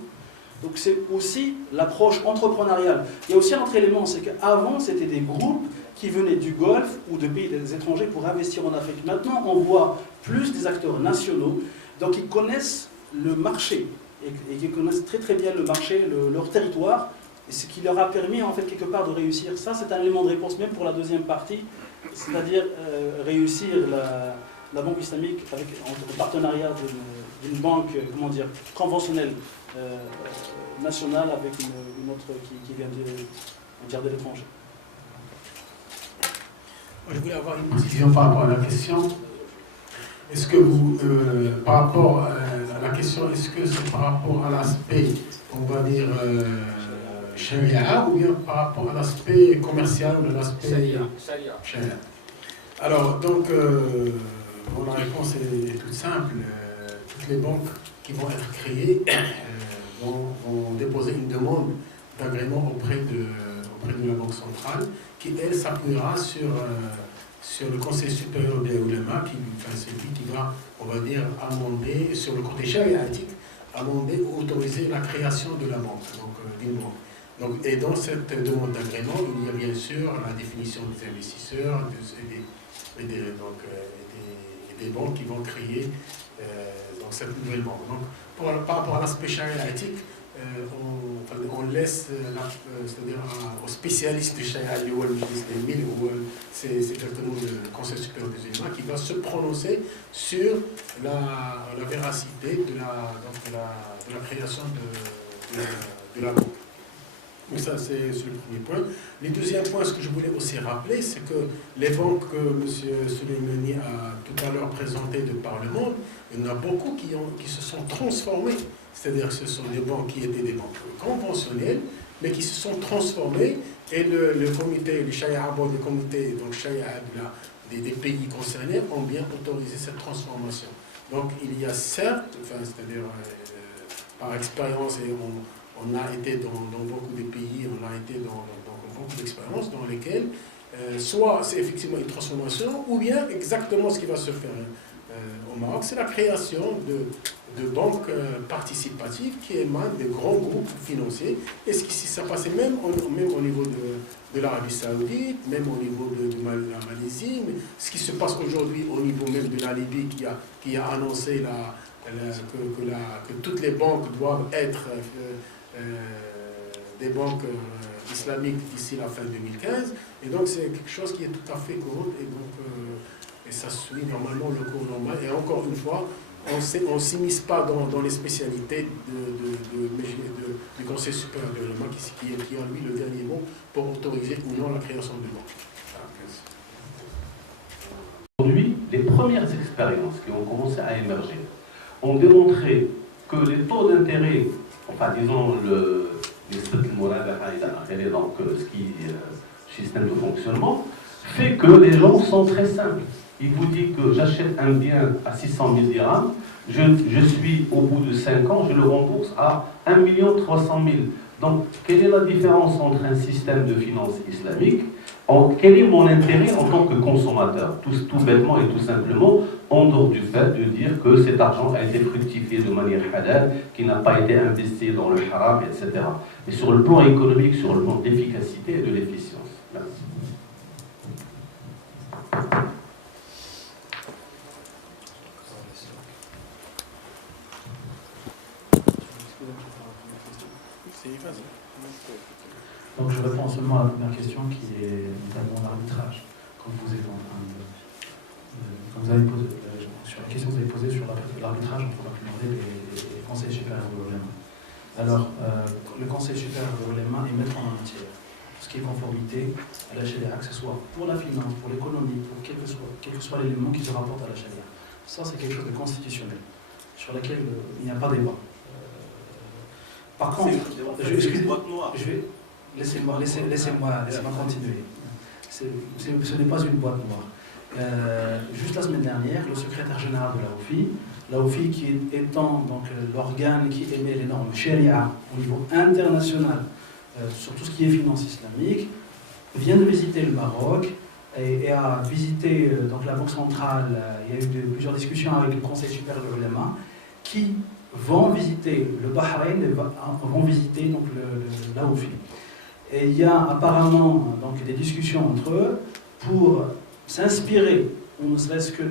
Donc c'est aussi l'approche entrepreneuriale. Il y a aussi un autre élément, c'est qu'avant c'était des groupes qui venaient du Golfe ou de pays des étrangers pour investir en Afrique. Maintenant on voit plus des acteurs nationaux, donc ils connaissent le marché, et qui connaissent très très bien le marché, leur territoire, et ce qui leur a permis en fait quelque part de réussir. Ça c'est un élément de réponse même pour la deuxième partie, c'est-à-dire réussir la banque islamique en partenariat d'une banque, comment dire, conventionnelle nationale avec une autre qui vient de l'étranger. Je voulais avoir une précision par rapport à la question. Est-ce que vous, par rapport à la question, est-ce que c'est par rapport à l'aspect, on va dire, sharia, ou bien par rapport à l'aspect commercial ou de l'aspect sharia? Alors, donc, bon, la réponse est toute simple. Toutes les banques qui vont être créées vont déposer une demande d'agrément auprès de la Banque centrale, qui, elle, s'appuiera sur le Conseil supérieur des oulémas, c'est lui qui va, on va dire, amender, sur le côté chariatique, amender ou autoriser la création de la banque, donc d'une banque. Donc, et dans cette demande d'agrément, il y a bien sûr la définition des investisseurs et des banques qui vont créer donc cette nouvelle banque. Donc, par rapport à l'aspect chariatique, on laisse, c'est-à-dire aux spécialistes du sharia, c'est exactement le Conseil supérieur des oulémas qui va se prononcer sur la véracité de la création de la banque. Mais ça, c'est le premier point. Le deuxième point, ce que je voulais aussi rappeler, c'est que les banques que M. Souleymani a tout à l'heure présentées de par le monde, il y en a beaucoup qui se sont transformées. C'est-à-dire que ce sont des banques qui étaient des banques conventionnelles, mais qui se sont transformées, et le comité, le Sharia Board, le comité donc Sharia des pays concernés ont bien autorisé cette transformation. Donc il y a certes, c'est-à-dire par expérience, et on a été dans beaucoup de pays, on a été dans beaucoup d'expériences dans lesquelles soit c'est effectivement une transformation, ou bien exactement ce qui va se faire au Maroc, c'est la création de banques participatives qui émanent de grands groupes financiers. Et ce qui s'est passé même au niveau de l'Arabie Saoudite, même au niveau de la Malaisie, mais ce qui se passe aujourd'hui au niveau même de la Libye qui a annoncé que toutes les banques doivent être des banques islamiques d'ici la fin 2015. Et donc c'est quelque chose qui est tout à fait courant, et donc et ça suit normalement le cours normal. Et encore une fois, on ne s'immisce pas dans les spécialités du Conseil supérieur de l'ouléma qui a lui le dernier mot pour autoriser ou non la création de banque. Aujourd'hui, les premières expériences qui ont commencé à émerger ont démontré que les taux d'intérêt, enfin disons donc ce qui système de fonctionnement, fait que les gens sont très simples. Il vous dit que j'achète un bien à 600 000 dirhams, je suis au bout de 5 ans, je le rembourse à 1 300 000. Donc, quelle est la différence entre un système de finances islamique, quel est mon intérêt en tant que consommateur, tout bêtement et tout simplement, en dehors du fait de dire que cet argent a été fructifié de manière halal, qui n'a pas été investi dans le haram, etc. Et sur le plan économique, sur le plan d'efficacité et de l'efficience. Merci. Donc je réponds seulement à la première question qui est notamment l'arbitrage. Comme vous êtes en train de comme vous avez posé, sur la question que vous avez posée sur l'arbitrage entre la pluralité et les conseils supérieurs de l'ouléma. Alors, le conseil supérieur de l'ouléma est maître en matière. Tout ce qui est conformité à la charia, que ce soit pour la finance, pour l'économie, pour quel que soit l'élément qui se rapporte à la charia. Ça, c'est quelque chose de constitutionnel, sur lequel il n'y a pas débat. Par contre, laissez-moi continuer. Ce n'est pas une boîte noire. Juste la semaine dernière, le secrétaire général de l'AOFI, qui étant donc l'organe qui émet les normes Sharia au niveau international sur tout ce qui est finance islamique, vient de visiter le Maroc et a visité donc la Banque centrale. Il y a eu plusieurs discussions avec le Conseil supérieur de l'ouléma qui vont visiter le Bahreïn et vont visiter donc, l'AOFI. Et il y a apparemment donc, des discussions entre eux pour s'inspirer, ou ne serait-ce que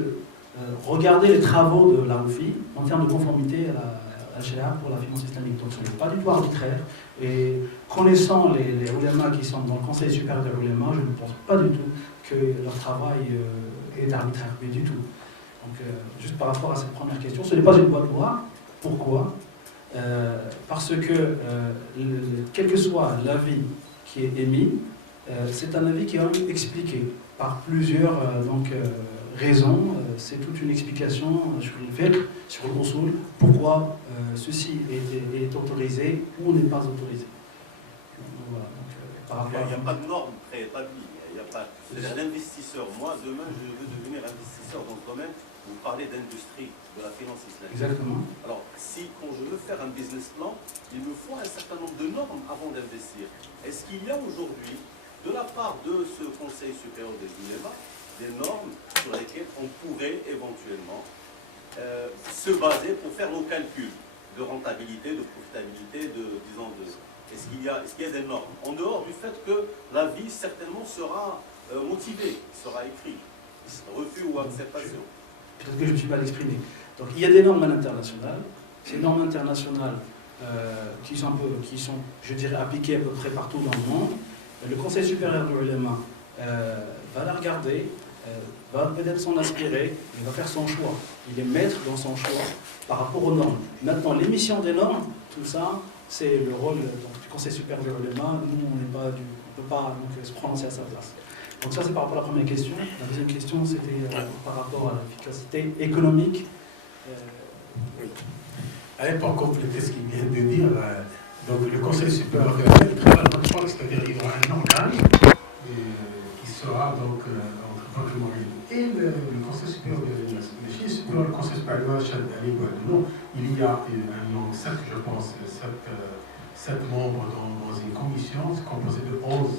regarder les travaux de l'AOFI en termes de conformité à la Sharia pour la finance islamique. Donc ce n'est pas du tout arbitraire. Et connaissant les ulémas qui sont dans le Conseil supérieur des ulémas, je ne pense pas du tout que leur travail est arbitraire, mais du tout. Donc juste par rapport à cette première question, ce n'est pas une boîte noire. Pourquoi ? Parce que quel que soit l'avis qui est émis, c'est un avis qui est expliqué par plusieurs raisons. C'est toute une explication sur le fait, sur le usul, pourquoi ceci est autorisé ou n'est pas autorisé. Voilà, donc, il n'y a pas de norme préétablie. C'est-à-dire l'investisseur. Moi, demain, je veux devenir investisseur dans ce domaine. Vous parlez d'industrie, de la finance islamique. Exactement. Alors, quand je veux faire un business plan, il me faut un certain nombre de normes avant d'investir. Est-ce qu'il y a aujourd'hui, de la part de ce Conseil supérieur des ulémas, des normes sur lesquelles on pourrait éventuellement se baser pour faire nos calculs de rentabilité, de profitabilité, est-ce qu'il y a des normes en dehors du fait que l'avis certainement sera motivé, sera écrit, refus ou acceptation? Peut-être que je ne me suis mal exprimé. Donc il y a des normes internationales. Ces normes internationales qui sont, je dirais, appliquées à peu près partout dans le monde. Le Conseil supérieur de l'ulama va la regarder, va peut-être s'en inspirer, il va faire son choix. Il est maître dans son choix par rapport aux normes. Maintenant, l'émission des normes, tout ça, c'est le rôle du Conseil supérieur de l'ulama. Nous, on ne peut pas se prononcer à sa place. Donc ça, c'est par rapport à la première question. La deuxième question, c'était par rapport à l'efficacité économique. Oui. Allez, pour compléter ce qu'il vient de dire, donc le Conseil supérieur de l'ulama, c'est-à-dire il y aura un organe qui sera donc entre Banque Morale et le Conseil supérieur de l'ulama. Le Conseil supérieur de l'ulama, il y a un nombre, 7, je pense, 7 membres dans une commission, c'est composé de 11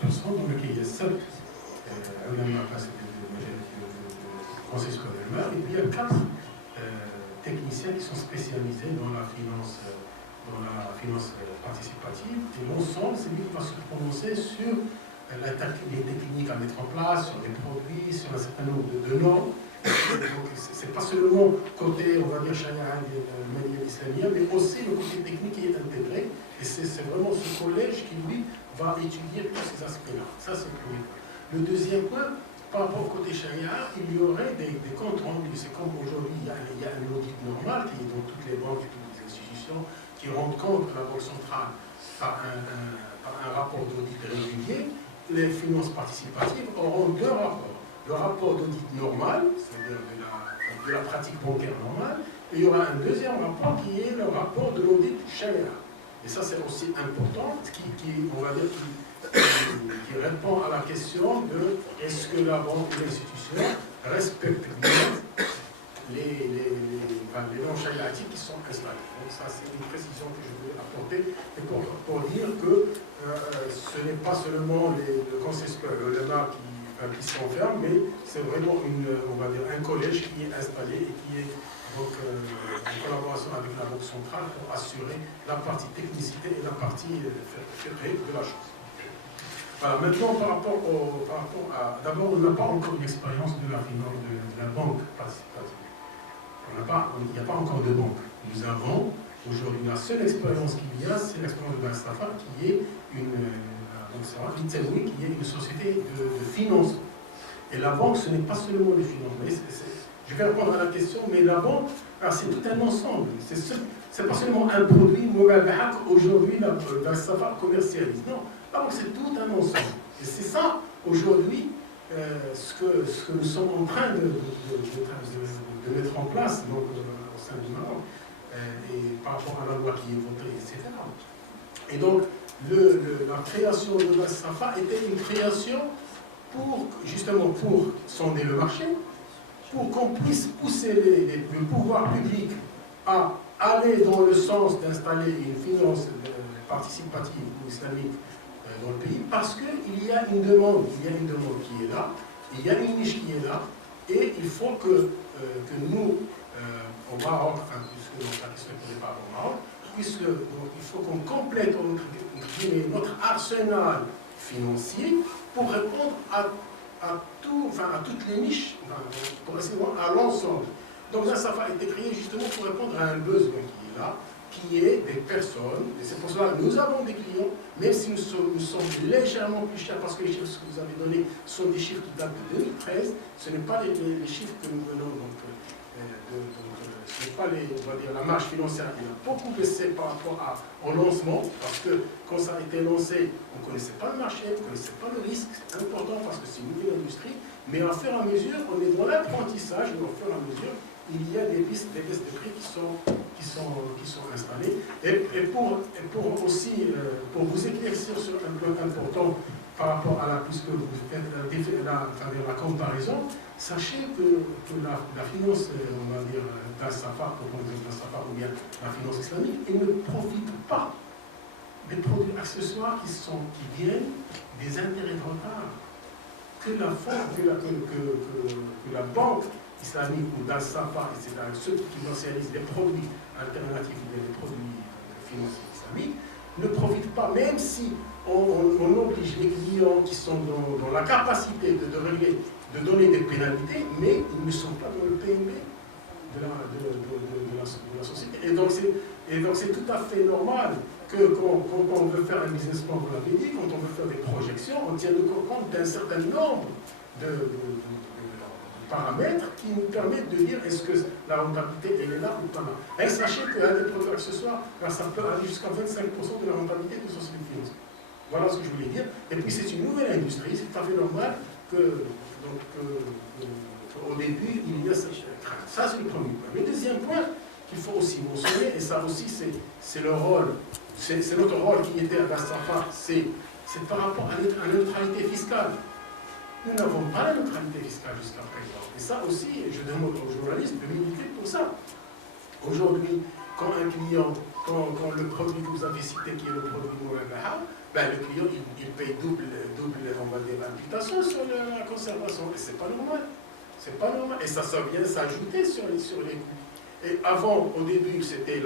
personnes, dans lequel il y a 7 Conseil supérieur de l'ulama, et puis il y a 4 techniciens qui sont spécialisés dans la finance participative. Et l'ensemble, c'est lui qui va se prononcer sur les techniques à mettre en place, sur les produits, sur un certain nombre de normes. Donc, c'est pas seulement côté, on va dire, Sharia et islamien, mais aussi le côté technique qui est intégré. Et c'est vraiment ce collège qui, lui, va étudier tous ces aspects-là. Ça, c'est le premier point. Le deuxième point, par rapport au côté Sharia, il y aurait des comptes rendus. C'est comme aujourd'hui, il y a un audit normal qui est dans toutes les banques et toutes les institutions qui rendent compte à la Banque centrale par un rapport d'audit régulier. Les finances participatives auront 2 rapports. Le rapport d'audit normal, c'est-à-dire de la pratique bancaire normale, et il y aura un deuxième rapport qui est le rapport de l'audit Sharia. Et ça, c'est aussi important, on va dire, qui répond à la question de est-ce que la banque ou l'institution respecte bien les normes chariatiques qui sont installées. Donc ça, c'est une précision que je voulais apporter et pour dire que ce n'est pas seulement le Conseil supérieur de l'ulama qui s'enferme, mais c'est vraiment on va dire, un collège qui est installé et qui est donc en collaboration avec la Banque centrale pour assurer la partie technicité et la partie fiqh de la chose. Voilà, maintenant par rapport à... D'abord, on n'a pas encore une expérience de la finance de la banque participative. Il n'y a pas encore de banque. Nous avons aujourd'hui la seule expérience qu'il y a, c'est l'expérience de la Safa qui est une société de finance. Et la banque, ce n'est pas seulement les finances. Mais je vais répondre à la question, mais la banque, c'est tout un ensemble. C'est pas seulement un produit, aujourd'hui, la Safa commercialise. Non, la banque, c'est tout un ensemble. Et c'est ça, aujourd'hui, ce que nous sommes en train de mettre en place donc, au sein du Maroc, et par rapport à la loi qui est votée, etc. Et donc, la création de la SAFA était une création justement pour sonder le marché, pour qu'on puisse pousser le pouvoir public à aller dans le sens d'installer une finance participative ou islamique dans le pays, parce qu'il y a une demande qui est là, il y a une niche qui est là, Et il faut que nous, au Maroc, enfin, puisque la question n'est pas au Maroc, puisque donc, il faut qu'on complète notre arsenal financier pour répondre à toutes les niches, enfin, pour essayer de voir à l'ensemble. Donc là, ça a été créé justement pour répondre à un besoin qui est là, qui est des personnes, et c'est pour cela que nous avons des clients, même si nous sommes légèrement plus chers, parce que les chiffres que vous avez donnés sont des chiffres qui datent de 2013, ce n'est pas les chiffres que nous venons ce n'est pas on va dire, la marge financière qui a beaucoup baissé par rapport au lancement, parce que quand ça a été lancé, on ne connaissait pas le marché, on ne connaissait pas le risque, c'est important parce que c'est une nouvelle industrie, mais au fur et à mesure, on est dans l'apprentissage, et au fur et à mesure, il y a des listes de prix qui sont installées. Et pour aussi, pour vous éclaircir sur un point important par rapport à puisque vous faites la comparaison, sachez que la finance, on va dire, d'Al-Safar, ou bien la finance islamique, elle ne profite pas des produits accessoires qui viennent des intérêts de retard. Que la banque islamique ou d'Al-Safar, etc., ceux qui commercialisent des produits alternatifs ou des produits financiers islamiques, ne profitent pas, même si on oblige les clients qui sont dans la capacité de régler, de donner des pénalités, mais ils ne sont pas dans le PNB de la société. Et donc c'est tout à fait normal que quand on veut faire un business plan, vous l'avez dit, quand on veut faire des projections, on tient compte d'un certain nombre de paramètres qui nous permettent de dire est-ce que la rentabilité elle est là ou pas là. Et sachez qu'un des produits accessoires, ça peut aller jusqu'à 25% de la rentabilité de société de finance. Voilà ce que je voulais dire. Et puis c'est une nouvelle industrie, c'est tout à fait normal que au début il y a cette crainte. Ça c'est le premier point. Le deuxième point qu'il faut aussi mentionner, et ça aussi c'est le rôle, c'est notre rôle qui était à Al-Safar, c'est par rapport à la neutralité fiscale. Nous n'avons pas la neutralité fiscale jusqu'à présent. Et ça aussi, je demande aux journalistes de militer pour ça. Aujourd'hui, quand un client, quand le produit que vous avez cité, qui est le produit Mouabaha, ben le client, il paye double on va dire, imputation sur la conservation. Et c'est pas normal. C'est pas normal. Et ça vient s'ajouter sur les coûts. Et avant, au début, c'était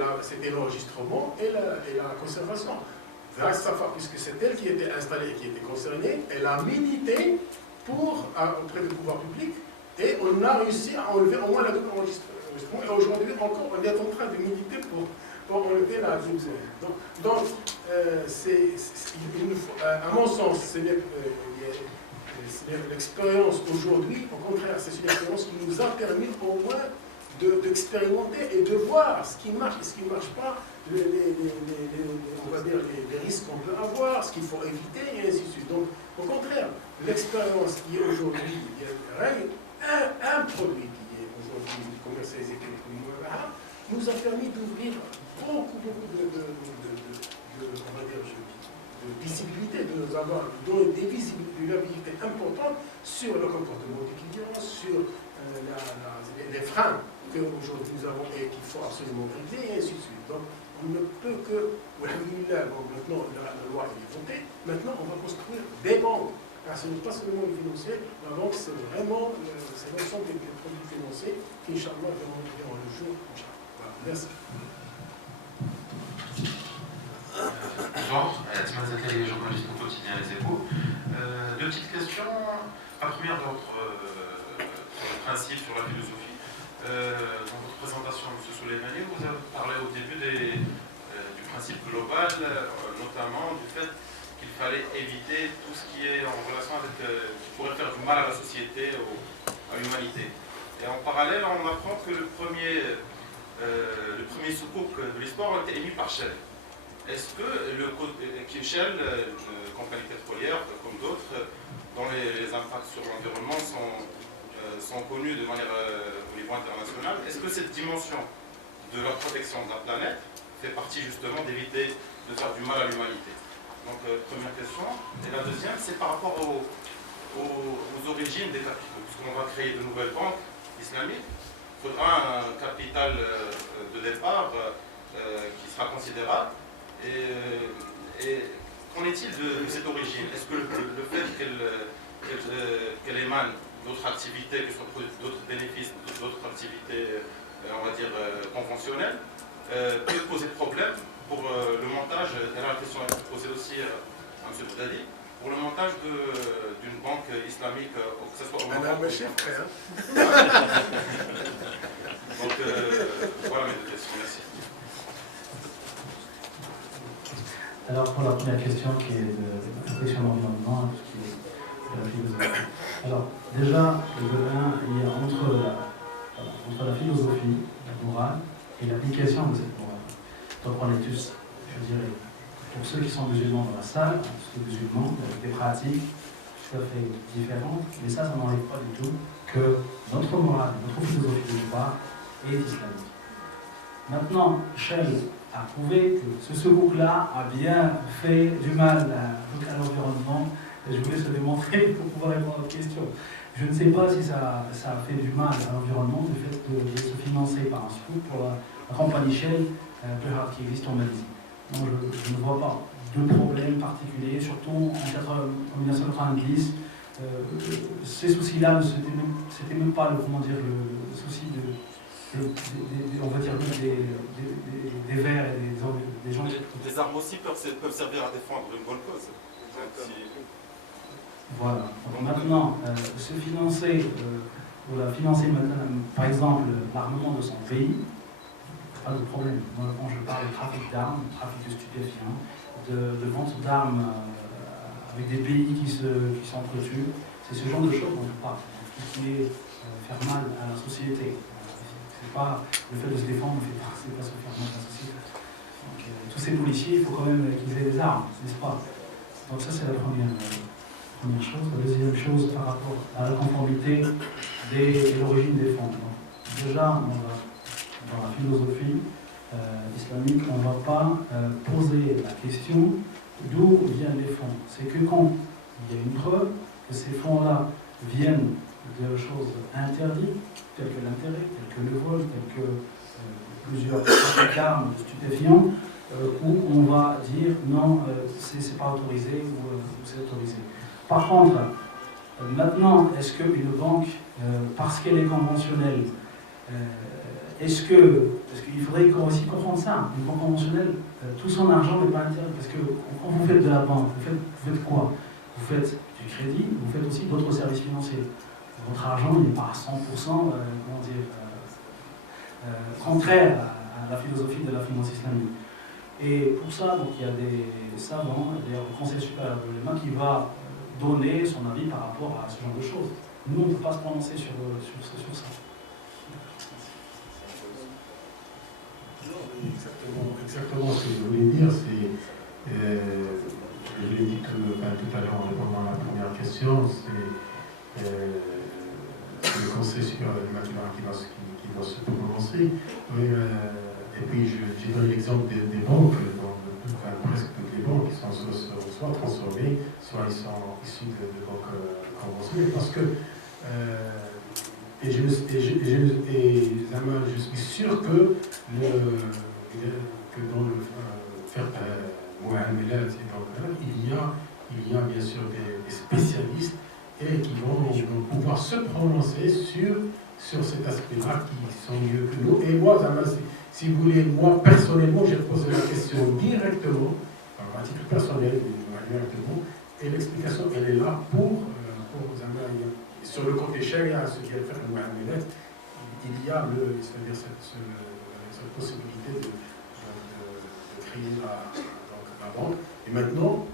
l'enregistrement et la conservation. Al-Safar, puisque c'est elle qui était installée et qui était concernée, elle a milité auprès du pouvoir public, et on a réussi à enlever au moins la double enregistrement. Et aujourd'hui encore, on est en train de militer pour enlever la double. Donc à mon sens, c'est l'expérience aujourd'hui, au contraire, c'est une expérience qui nous a permis au moins d'expérimenter et de voir ce qui marche et ce qui ne marche pas, on va dire les risques qu'on peut avoir, ce qu'il faut éviter, et ainsi de suite. Donc, au contraire, l'expérience qui est aujourd'hui, un produit qui est aujourd'hui commercialisé comme le produit Mouabaha, nous a permis d'ouvrir beaucoup on va dire, de visibilité, de nous avoir donné des visibilités importantes sur le comportement des clients, sur les freins qu'aujourd'hui nous avons et qu'il faut absolument régler, et ainsi de suite. Donc, on ne peut que, maintenant la loi est votée, maintenant on va construire des banques. Car ce n'est pas seulement le financier, la banque c'est vraiment l'ensemble des produits financiers qui, Inch'Allah, verront le jour. Voilà. Merci. Bonjour, Timothy Zakari, journaliste au quotidien Les Échos. Deux petites questions. La première d'ordre sur le principe, sur la philosophie. Dans votre présentation, M. Souleymani, vous avez parlé au début du principe global, notamment du fait qu'il fallait éviter tout ce qui est en relation avec, qui pourrait faire du mal à la société, à l'humanité. Et en parallèle, on apprend que le premier sukuk de l'histoire a été émis par Shell. Est-ce que Shell, une compagnie pétrolière comme d'autres, dont les impacts sur l'environnement sont connus de manière au niveau international, est-ce que cette dimension de la protection de la planète fait partie justement d'éviter de faire du mal à l'humanité? Donc, première question. Et la deuxième, c'est par rapport aux origines des capitaux. Puisqu'on va créer de nouvelles banques islamiques, il faudra un capital de départ qui sera considérable. Et qu'en est-il de cette origine? Est-ce que le fait qu'elle émane d'autres activités, que ce soit d'autres bénéfices, d'autres activités, on va dire, conventionnelles, peut poser problème pour le montage. Et là, la question est posée aussi à M. Boudadi, pour le montage d'une banque islamique, que ce soit au Maroc. Donc, voilà mes deux questions. Merci. Alors, pour la première question qui est de la protection de l'environnement, tout ce qui est de la philosophie. Alors, déjà, il y a entre la philosophie, la morale, et l'application de cette morale. Donc, on est tous, je dirais, pour ceux qui sont musulmans dans la salle, tous les musulmans, avec des pratiques tout à fait différentes, mais ça n'enlève pas du tout que notre morale, notre philosophie de droit est islamique. Maintenant, Shell a prouvé que ce bouc-là a bien fait du mal à l'environnement. Je voulais se démontrer pour pouvoir répondre à votre question. Je ne sais pas si ça a fait du mal à l'environnement, le fait de se financer par un scoop pour la compagnie Shell qui existe en Malaisie. Donc je ne vois pas de problème particulier, surtout en 1990. Ces soucis-là, c'était même pas le souci on va dire des vers et des gens. Les armes aussi peuvent servir à défendre une bonne cause. Voilà. Donc maintenant, se financer, maintenant, par exemple, l'armement de son pays, pas de problème. Moi, quand je parle de trafic d'armes, de trafic de stupéfiants, de vente d'armes avec des pays qui s'entretuent, c'est ce genre de choses dont on parle. Tout ce qui est faire mal à la société. C'est pas le fait de se défendre, c'est pas se faire mal à la société. Donc, tous ces policiers, il faut quand même qu'ils aient des armes, n'est-ce pas? Donc ça, c'est la première chose. La deuxième chose, par rapport à la conformité et l'origine des fonds. Donc, déjà, dans la philosophie islamique, on ne va pas poser la question d'où viennent les fonds. C'est que quand il y a une preuve que ces fonds-là viennent de choses interdites, telles que l'intérêt, telles que le vol, telles que plusieurs armes de stupéfiants, où on va dire non, c'est pas autorisé ou c'est autorisé. Par contre, maintenant, est-ce qu'une banque, parce qu'elle est conventionnelle, est-ce qu'il faudrait aussi comprendre ça, une banque conventionnelle, tout son argent n'est pas interdit, parce que quand vous faites de la banque, vous faites quoi? Vous faites du crédit, vous faites aussi d'autres services financiers. Votre argent n'est pas à 100% contraire à la philosophie de la finance islamique. Et pour ça, donc, il y a des savants, d'ailleurs le Conseil supérieur de l'ulama, qui va donner son avis par rapport à ce genre de choses. Nous, on ne peut pas se prononcer sur ça. Exactement ce que je voulais dire, c'est, je l'ai dit tout à l'heure en répondant à la première question, c'est le Conseil supérieur de l'ulama qui va se prononcer. Et puis j'ai donné l'exemple des banques, presque toutes les banques qui sont soit transformées, soit ils sont issues de banques conventionnelles, parce que je suis sûr que dans le Mohamed, il y a bien sûr des spécialistes et qui vont pouvoir se prononcer sur cet aspect-là, qui sont mieux que nous. Et moi, si vous voulez, moi personnellement, j'ai posé la question directement, à titre personnel, directement, et l'explication, elle est là pour sur le côté charia, ce qui est fait de Mohamed, il y a cette possibilité de créer la banque. Et maintenant,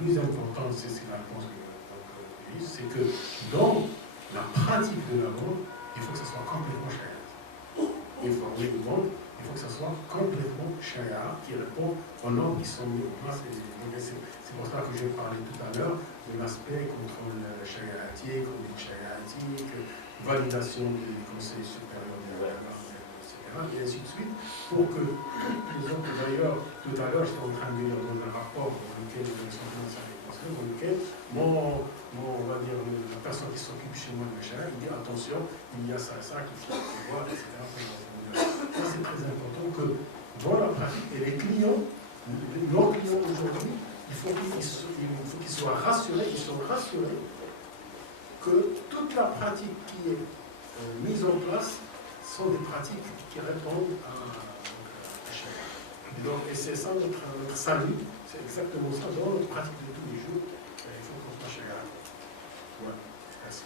le plus important, c'est la réponse que c'est que dans la pratique de la banque, il faut que ce soit complètement charia. Une fois qu'on est une banque, il faut que ce soit complètement charia, qui répond aux normes qui sont mises en place. C'est pour ça que j'ai parlé tout à l'heure de l'aspect contrôle chariatique, conduite chariatique, validation du Conseil supérieur de la etc., et ainsi de suite, pour que les autres, d'ailleurs, tout à l'heure, j'étais en train de lire dans un rapport dans lequel on va dire, la personne qui s'occupe chez moi de charia, il dit attention, il y a ça qu'il faut voir, etc. Ça, c'est très important que dans la pratique, et les clients, nos clients aujourd'hui, il faut qu'ils soient rassurés, ils sont rassurés que toute la pratique qui est mise en place sont des pratiques qui répondent à Sharia. Et c'est ça notre salut, c'est exactement ça dans notre pratique de tous les jours. Il faut qu'on fasse Sharia. Ouais, merci.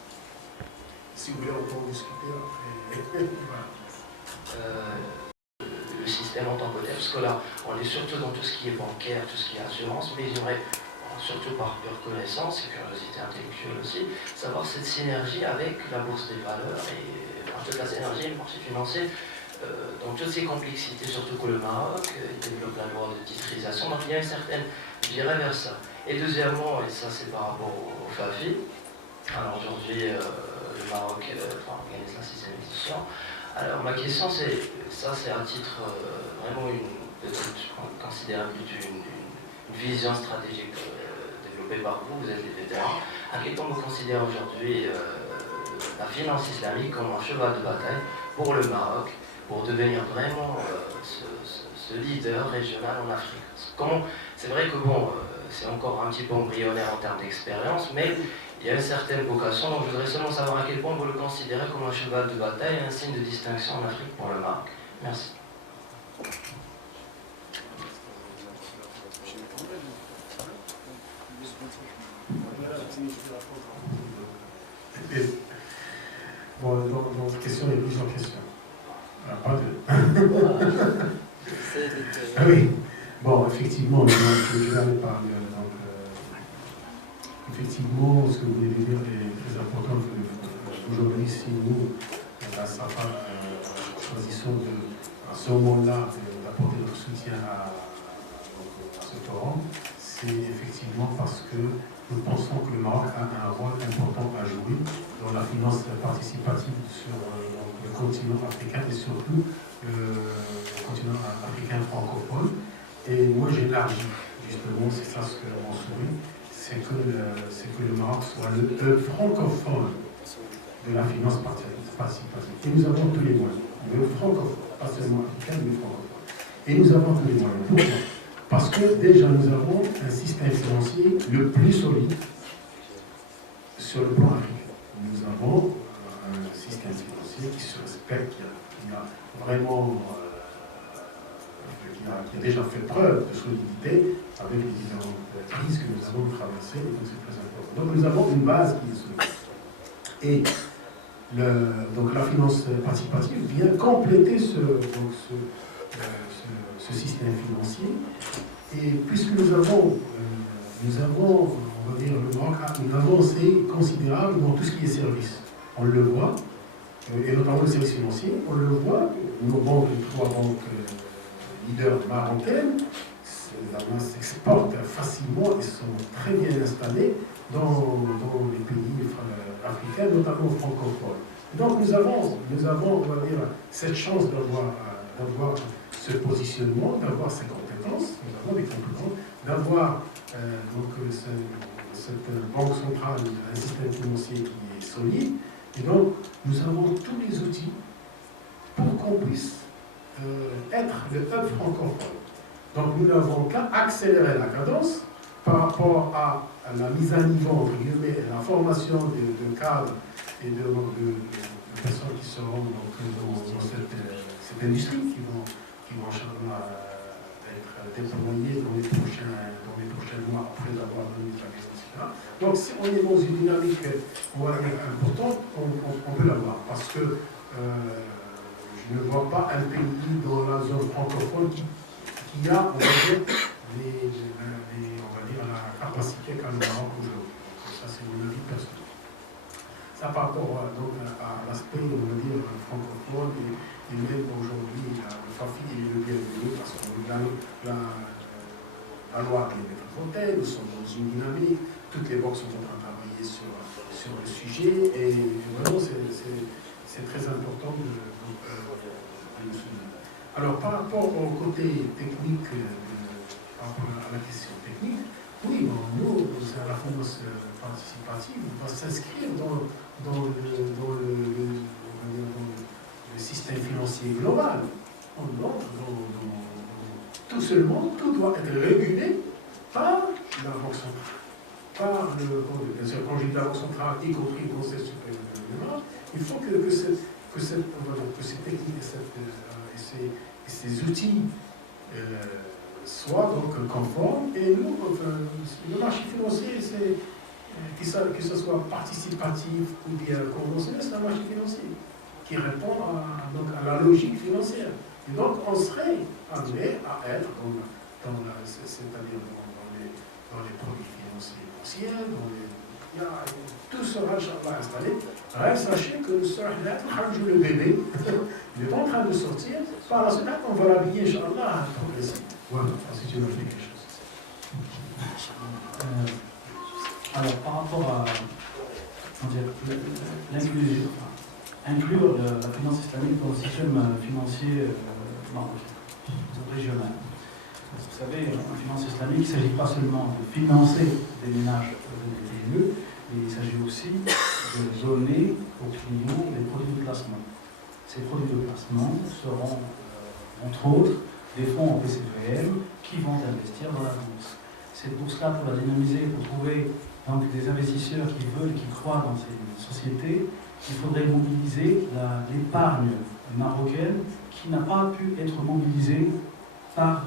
Si vous voulez, on peut en discuter après. Voilà. Le système en tant que tel, parce que là, on est surtout dans tout ce qui est bancaire, tout ce qui est assurance, mais j'aimerais, surtout par pure connaissance et curiosité intellectuelle aussi, savoir cette synergie avec la bourse des valeurs et toute la synergie et le marché financier, dans toutes ces complexités, surtout que le Maroc développe la loi de titrisation, donc il y a une certaine, je dirais, vers ça. Et deuxièmement, et ça c'est par rapport au FAFI, alors aujourd'hui le Maroc organise la 6e édition. Alors ma question c'est, ça c'est à titre vraiment je considère plutôt une vision stratégique développée par vous, vous êtes des vétérans. À quel point vous considérez aujourd'hui la finance islamique comme un cheval de bataille pour le Maroc, pour devenir vraiment ce leader régional en Afrique? C'est vrai que bon, c'est encore un petit peu embryonnaire en termes d'expérience, mais il y a une certaine vocation, donc je voudrais seulement savoir à quel point vous le considérez comme un cheval de bataille et un signe de distinction en Afrique pour le Maroc. Merci. Bon, dans cette question, il y a plusieurs questions. Pas deux. Ah oui. Bon, effectivement, je vais aller parler. Effectivement, ce que vous voulez dire est très important. Aujourd'hui, si nous, à Safa, choisissons à ce moment-là d'apporter notre soutien à ce forum, c'est effectivement parce que nous pensons que le Maroc a un rôle important à jouer dans la finance participative sur le continent africain et surtout le continent africain francophone. Et moi, j'élargis, justement, c'est ça ce que l'on souhaite, c'est que le Maroc soit le hub francophone de la finance participative. Et nous avons tous les moyens. Le francophone, pas seulement africain, mais francophone. Et nous avons tous les moyens. Pourquoi? Parce que déjà, nous avons un système financier le plus solide sur le plan africain. Nous avons un système financier qui se respecte, qui a vraiment qui a déjà fait preuve de solidité avec les différentes crises que nous avons traversées, et donc c'est très important. Donc nous avons une base qui est solide. Et donc la finance participative vient compléter ce système financier. Et puisque nous avons, on va dire, le Maroc a une avancée considérable dans tout ce qui est service. On le voit, et notamment le service financier, on le voit, nos banques, les 3 banques leaders marocaines, s'exportent facilement et sont très bien installés dans les pays africains, notamment francophones. Donc nous avons, on va dire, cette chance d'avoir ce positionnement, d'avoir ces compétences, nous avons des compétences, d'avoir cette banque centrale, un système financier qui est solide, et donc nous avons tous les outils pour qu'on puisse être le hub francophone. Donc nous n'avons qu'à accélérer la cadence par rapport à la mise à niveau, entre guillemets, la formation de cadres et de personnes qui seront dans cette industrie, qui vont être déployées dans les prochains mois après avoir donné la question, etc. Donc si on est dans une dynamique importante, on peut l'avoir, parce que je ne vois pas un pays dans la zone francophone qui a, on va dire, la capacité qu'a le Maroc aujourd'hui. Ça, c'est mon avis personnel. Ça, par rapport à l'aspect, on va dire, francophone, et même aujourd'hui, le FAFI est le bienvenu, parce que la loi est métropolitaine, nous sommes dans une dynamique, toutes les banques sont en train de travailler sur le sujet, et vraiment, c'est très important de le souligner. Alors, par rapport au côté technique, par rapport à la question technique, oui, nous, la finance participative va s'inscrire dans le système financier global. On entre tout seulement, tout doit être régulé par la Banque centrale. par quand j'ai dit la Banque centrale, y compris le Conseil supérieur de l'UEMOA, il faut que ces techniques et ces outils soient donc conformes. Et nous, le marché financier, que ce soit participatif ou bien conventionnel, c'est un marché financier qui répond à la logique financière. Et donc, on serait amené à être, c'est-à-dire dans les produits financiers boursiers, tout sera installé. Sachez que le bébé, il est en train de sortir. Par la suite, on va l'habiller, Inch'Allah, progressivement. Voilà, si tu veux ajouter quelque chose. Alors, par rapport à l'inclusion, inclure la finance islamique dans le système financier régional. Vous savez, en finance islamique, il ne s'agit pas seulement de financer des ménages des PME, mais il s'agit aussi de donner aux clients des produits de placement. Ces produits de placement seront, entre autres, des fonds en PCPM qui vont investir dans la bourse. C'est pour cela, pour la dynamiser, pour trouver donc, des investisseurs qui veulent, qui croient dans ces sociétés, il faudrait mobiliser l'épargne marocaine qui n'a pas pu être mobilisée par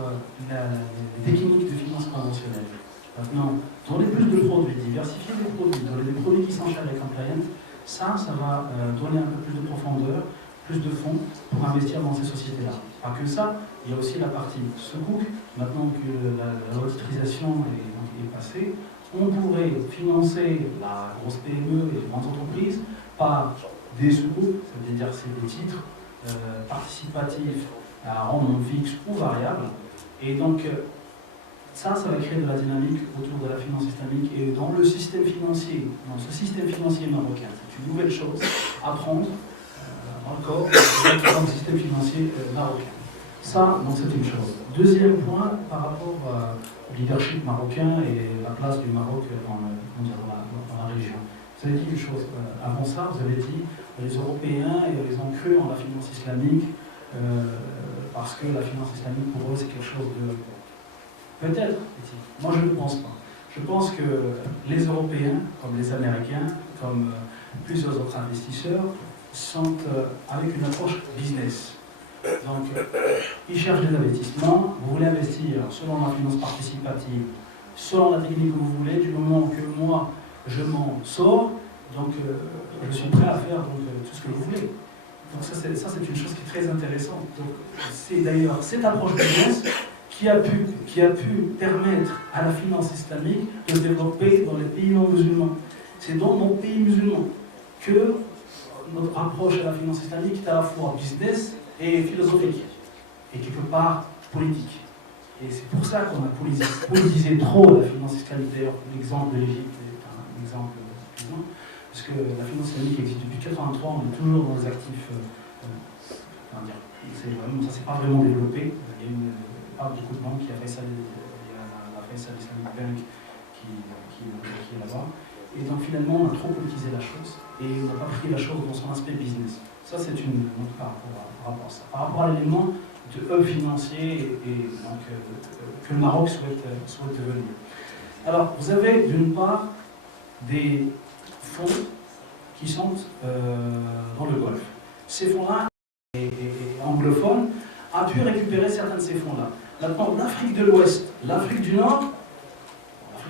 les techniques de finance conventionnelle. Maintenant, donner plus de produits, diversifier les produits, donner des produits qui s'enchaînent avec compliance, ça va donner un peu plus de profondeur, plus de fonds pour investir dans ces sociétés-là. Pas que ça, il y a aussi la partie sukuk. Maintenant que la retitrisation est passée, on pourrait financer la grosse PME et les grandes entreprises par des sukuk, c'est-à-dire c'est des titres participatifs à rendement fixe ou variable. Et donc, ça va créer de la dynamique autour de la finance islamique et dans le système financier, dans ce système financier marocain. C'est une nouvelle chose à prendre encore dans le système financier marocain. Ça, donc c'est une chose. Deuxième point, par rapport au leadership marocain et la place du Maroc dans la région. Vous avez dit une chose, avant ça, vous avez dit les Européens, ils ont cru en la finance islamique parce que la finance islamique, pour eux, c'est quelque chose de... Peut-être, moi je ne pense pas. Je pense que les Européens, comme les Américains, comme plusieurs autres investisseurs, sont avec une approche business. Donc, ils cherchent des investissements, vous voulez investir selon la finance participative, selon la technique que vous voulez, du moment que moi, je m'en sors, donc je suis prêt à faire tout ce que vous voulez. Donc ça c'est une chose qui est très intéressante. Donc, c'est d'ailleurs cette approche business qui a pu permettre à la finance islamique de se développer dans les pays non musulmans. C'est dans nos pays musulmans que notre approche à la finance islamique est à la fois business et philosophique, et quelque part politique. Et c'est pour ça qu'on a politisé trop la finance islamique. D'ailleurs, l'exemple de l'Égypte est un exemple puissant, parce que la finance islamique existe depuis 1983, on est toujours dans les actifs, ça s'est pas vraiment développé. Il y a pas beaucoup de banques qui a fait ça, il y a la Faisal Islamic Bank qui est là-bas. Et donc finalement, on a trop politisé la chose, et on n'a pas pris la chose dans son aspect business. Ça, c'est une autre par rapport à ça. Par rapport à l'élément de hub financier que le Maroc souhaite devenir. Alors, vous avez d'une part des fonds qui sont dans le Golfe. Ces fonds-là, et anglophones, a pu récupérer certains de ces fonds-là. Maintenant, l'Afrique de l'Ouest, l'Afrique du Nord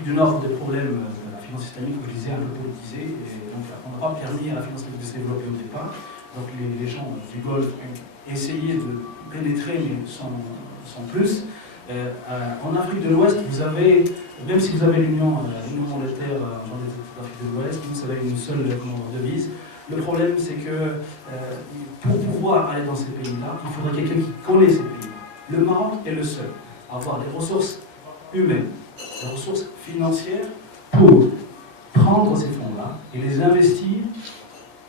ont des problèmes de la finance islamique, comme je disais, un peu politisés, et donc on n'a pas permis à la finance islamique de se développer au départ. Donc les gens du Golfe ont essayé de pénétrer, mais sans plus. En Afrique de l'Ouest, vous avez, même si vous avez l'union monétaire dans l'Afrique de l'Ouest, vous avez une seule devise. Le problème, c'est que pour pouvoir aller dans ces pays-là, il faudrait quelqu'un qui connaît ces pays. Le Maroc est le seul à avoir les ressources humaines, les ressources financières pour prendre ces fonds-là et les investir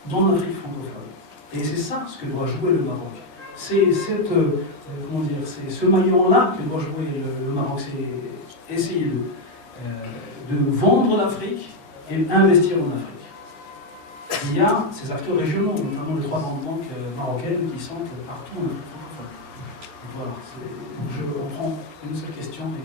dans l'Afrique francophone. Et c'est ça ce que doit jouer le Maroc. C'est ce maillon-là que doit jouer le Maroc, c'est essayer de vendre l'Afrique et investir en Afrique. Il y a ces acteurs régionaux, notamment les 3 grandes banques marocaines qui sont partout en Afrique francophone. Voilà, on prend une seule question et...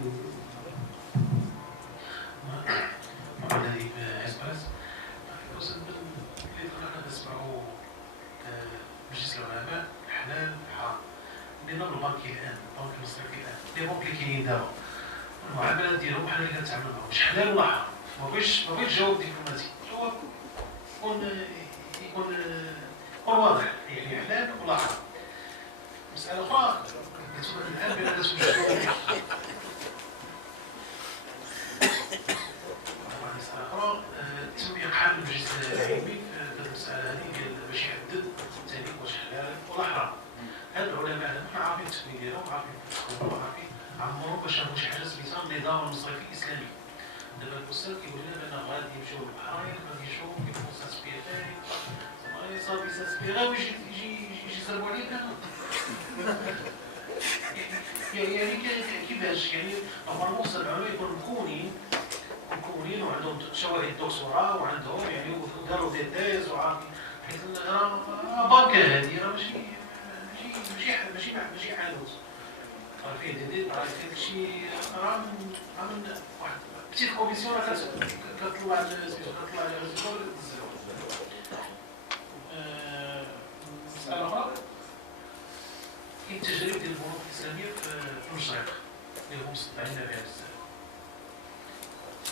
لي بونك اللي كاينين دابا المعاملات ديالهم بحال اللي كنتعاملوا معاهم واش حلال ولا حرام ما بغيتش جواب دبلوماسي جواب يكون واضح يعني حلال ولا حرام مسألة أخرى الآن بين الناس مسألة أخرى تم إقحام المجلس العلمي في المسألة هذه باش يحدد التاني واش حلال ولا حرام. هاد العلماء حنا عارفين التقنيه ديالهم عارفين عمرهم باش شافوا شي حاجه سميتها النظام المصرفي الإسلامي. دابا الأستاذ كيقول لنا بأن غادي يمشيو للبحرين غادي يشوفوا كيفاش ساسبيغي صافي ساسبيغي باش يجي يضربوا عليه كانوا. يعني كيفاش يعني نورمالمون العلماء يكونوا مكونين وعندهم شواهد دكتوراه وعندهم يعني وداروا دي تيز وعارفين حيت راه بانكا هذه راه ماشي حالوت راه فيه راه فيه شي راه من واحد بتيت كوميسيون راه كتطلع الريزولت مسألة أخرى كاين التجارب ديال البنوك الإسلامية في المشرق اللي هم مصدعين بها بزاف.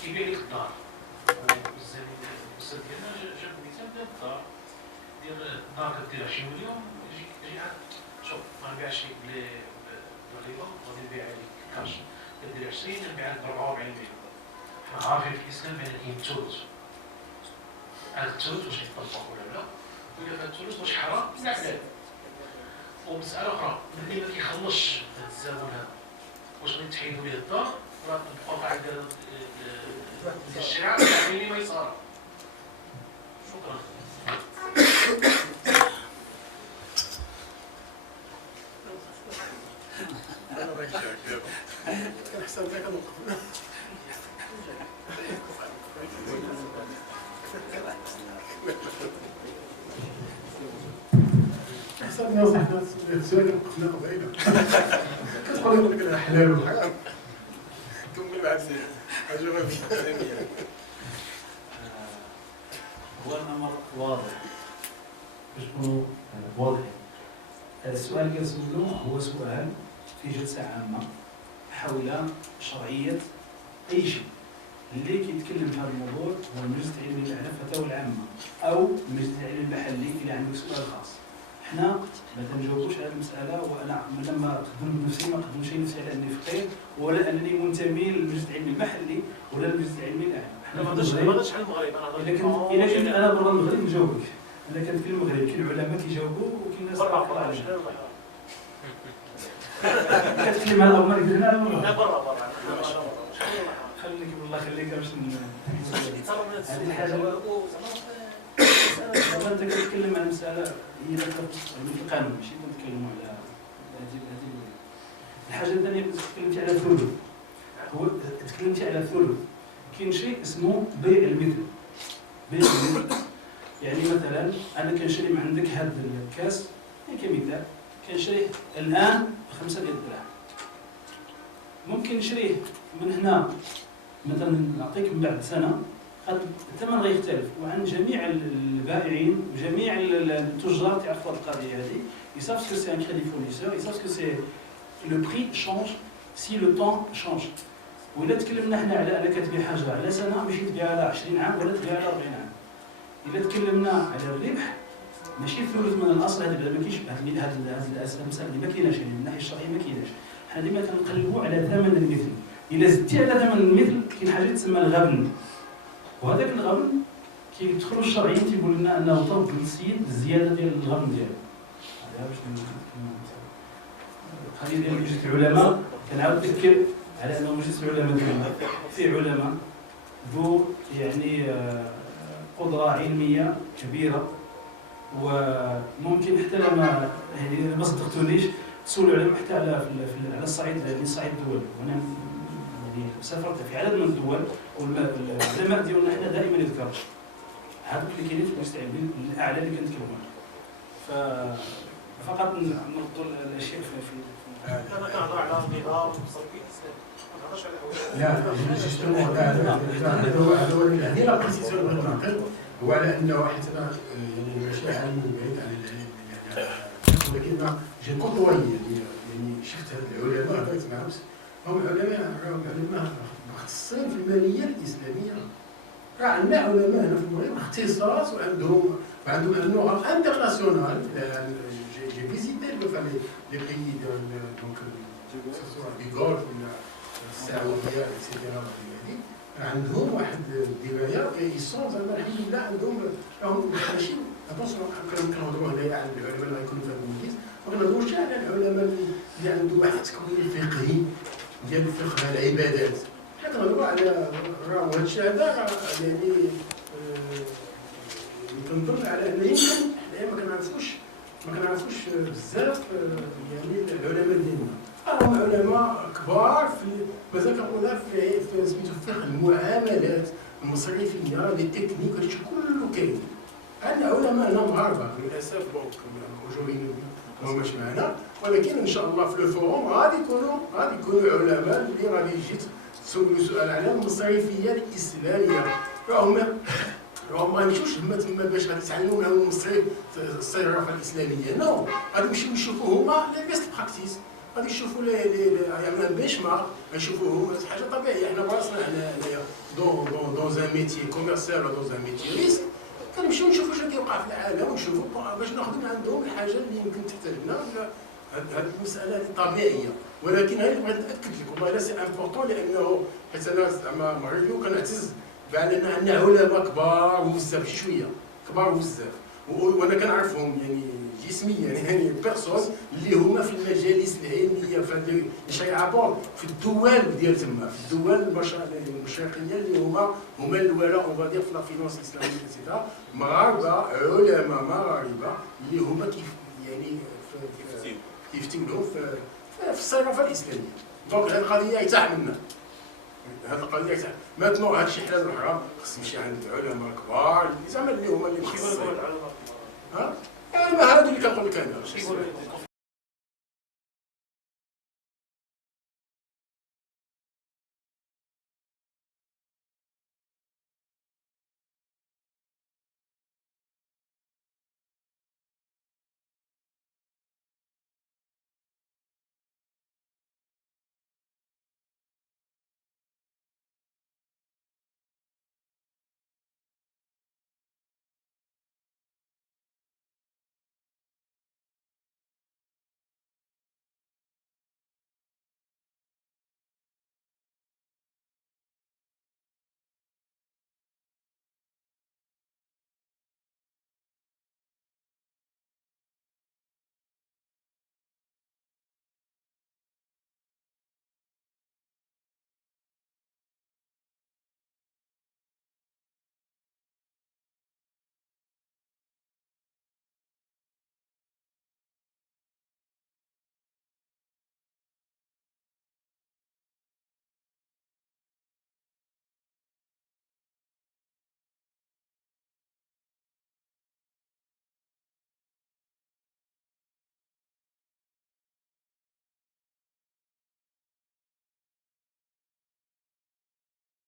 كيبيع لك الدار بزاف الأستاذ ديالنا جاب مثال ديال الدار كديرها شي مليون يجي عاد شوف ما نبيعش لك بالربا غادي نبيعها لك كاش كدير 20 نبيعها لك ب 44 مليون. حنا عارفين في الإسلام بأن كاين الثلث. هذا الثلث واش يطبق ولا لا؟ وإلا كان الثلث واش حرام ولا حلال؟ ومسألة أخرى اللي ما كيخلصش هذا الزبون هذا واش غادي تحيدوا ليه الدار ولا تبقى قاعدة ديال الشارع اللي ما يصار. شكرا. كنحسب لك نوقف. حسبنا وصحنا السؤال وقفنا قبيله. كتقول لك حلال وحرام. كمل مع السيد. أجوبة ثانية. هو الأمر واضح باش نكونوا واضحين. السؤال اللي كنسولو هو سؤال في جلسة عامة حول شرعية أي شيء. اللي كيتكلم في هذا الموضوع هو المجلس العلمي اللي على الفتاوى العامة أو المجلس العلمي المحلي اللي عنده سؤال خاص. حنا ما كنجاوبوش على المسألة وأنا لما قدمت نفسي ما قدمتش نفسي على أني فقيه ولا أنني منتمي للمجلس العلمي المحلي ولا للمجلس العلمي الأعلى. حنا ما هضرتش على المغرب إلا كنت أنا برا المغرب نجاوبك. أنا كنت في المغرب كاين علماء كيجاوبوا وكاين ناس برا كتكلم على الأمر اللي درنا لا برا خليك والله خليك باش هذه الحاجة دابا أنت كتكلم على مسألة هي في القانون ماشي كنتكلموا على هذه الحاجة الثانية كنت تكلمتي على الثلث. هو تكلمتي على الثلث كاين شيء اسمه بيع المثل. بيع المثل يعني مثلا أنا كنشري من عندك هذا الكاس كمثال كنشريه الآن ب5 ديال الدراهم. ممكن نشريه من هنا مثلا نعطيك من بعد سنة الثمن غيختلف وعن جميع البائعين وجميع التجار تعرفوا القضية هذه. Ils savent que c'est un crédit fournisseur, ils savent que c'est le prix change si le temps change. وإلا تكلمنا حنا على أنك تبيع حاجة على سنة ماشي تبيعها على 20 عام ولا تبيعها على 40 عام. إلا تكلمنا على الربح ماشي ثلث من الأصل هذا ما كاينش هذه المسألة اللي ما كايناش يعني من الناحية الشرعية ما كايناش. حنا ديما كنقلبوا على ثمن المثل. إلا زدتي على ثمن المثل كاين حاجة تسمى الغبن. وهذاك الغبن كيدخلوا الشرعيين تيقول لنا انه طلب للسيد الزياده ديال الغبن ديالو. هذا باش هذه ديال مجلس العلماء كنعاود نذكر على انه مجلس العلماء ديالنا فيه علماء ذو يعني قدره علميه كبيره وممكن حتى لما يعني ما صدقتونيش تسولوا عليهم حتى على الصعيد الدولي. وانا سافرت في عدد من الدول والعلماء ديالنا حنا دائما يذكروا هذوك اللي كاينين في المجتمع الاعلى اللي كنتكلموا عنه. فقط نردوا الاشياء في انا كنهضر على النظام المصرفي الاسلامي ما كنهضرش على جوستومون هذه لا بريسيزيون اللي بغيت نعطي هو على انه حيت انا يعني ماشي عالم بعيد عن العلم يعني ولكن جي كونتوي يعني شفت هاد العلماء هذاك معهم هم علماء مختصين في الماليه الاسلاميه. راه عندنا علماء هنا في المغرب اختصاص وعندهم اللغه انترناسيونال. جي فيزيتي لي بيي دونك سواء دي غولف ولا السعوديه اكسيتيرا عندهم واحد الدرايه يسون زعما الحمد لله عندهم راهم ماشي اتونسيون كنهضروا هنايا على العلماء اللي غيكونوا في هذا المجلس ما كنهضروش على العلماء اللي عنده واحد التكوين الفقهي ديال الفقه العبادات. حنا كنهضروا على راه هذا الشيء هذا يعني كنظن على انه يمكن حنايا ما كنعرفوش بزاف يعني العلماء ديالنا. راهم علماء كبار في مازال كنقولها في سميتو فقه المعاملات المصرفيه لي تكنيك هادشي كله كاين. عندنا علماء هنا مغاربه للاسف دونك موجودين ماهماش معنا، ولكن ان شاء الله في الفوروم غادي يكونوا علماء اللي غادي يجي تسولوا سؤال على المصرفيه الاسلاميه. راهم ما يمشيوش تما باش غادي يتعلموا معاهم الصرافه الاسلاميه، نو غادي يمشيو يشوفوا هما لي بيست براكتيس، غادي يشوفوا يعملوا بيش مارك، يشوفوا هما حاجه طبيعيه. حنا براسنا هنايا دون ان ميتي كوميرسيال ولا دون ان ميتي ريسك كنمشيو نشوفوا شنو كيوقع في العالم ونشوفوا باش ناخذوا من عندهم الحاجه اللي يمكن تحتاجنا. هذه المساله هذه طبيعيه، ولكن هذه بغيت ناكد لك والله لا سي امبورطون لانه حيت انا زعما مغربي وكنعتز بان عندنا علماء كبار وبزاف ماشي شويه كبار وبزاف وانا كنعرفهم يعني جسميا يعني بيرسون اللي هما في المجالس العلميه في هذه الشيعه في الدول ديال تما في الدول المشرقيه اللي هما الولاء اون فادير في لا فينونس الاسلاميه اكسيتيرا. مغاربه علماء مغاربه اللي هما يعني كيفتيو لهم في الصرافه الاسلاميه. دونك هذه القضيه يتعاملنا هذه القضيه ماتنو هذا الشيء حلال وحرام خص يمشي عند علماء كبار اللي زعما اللي هما اللي مخصصين. العلماء هادو اللي كنقول لك انا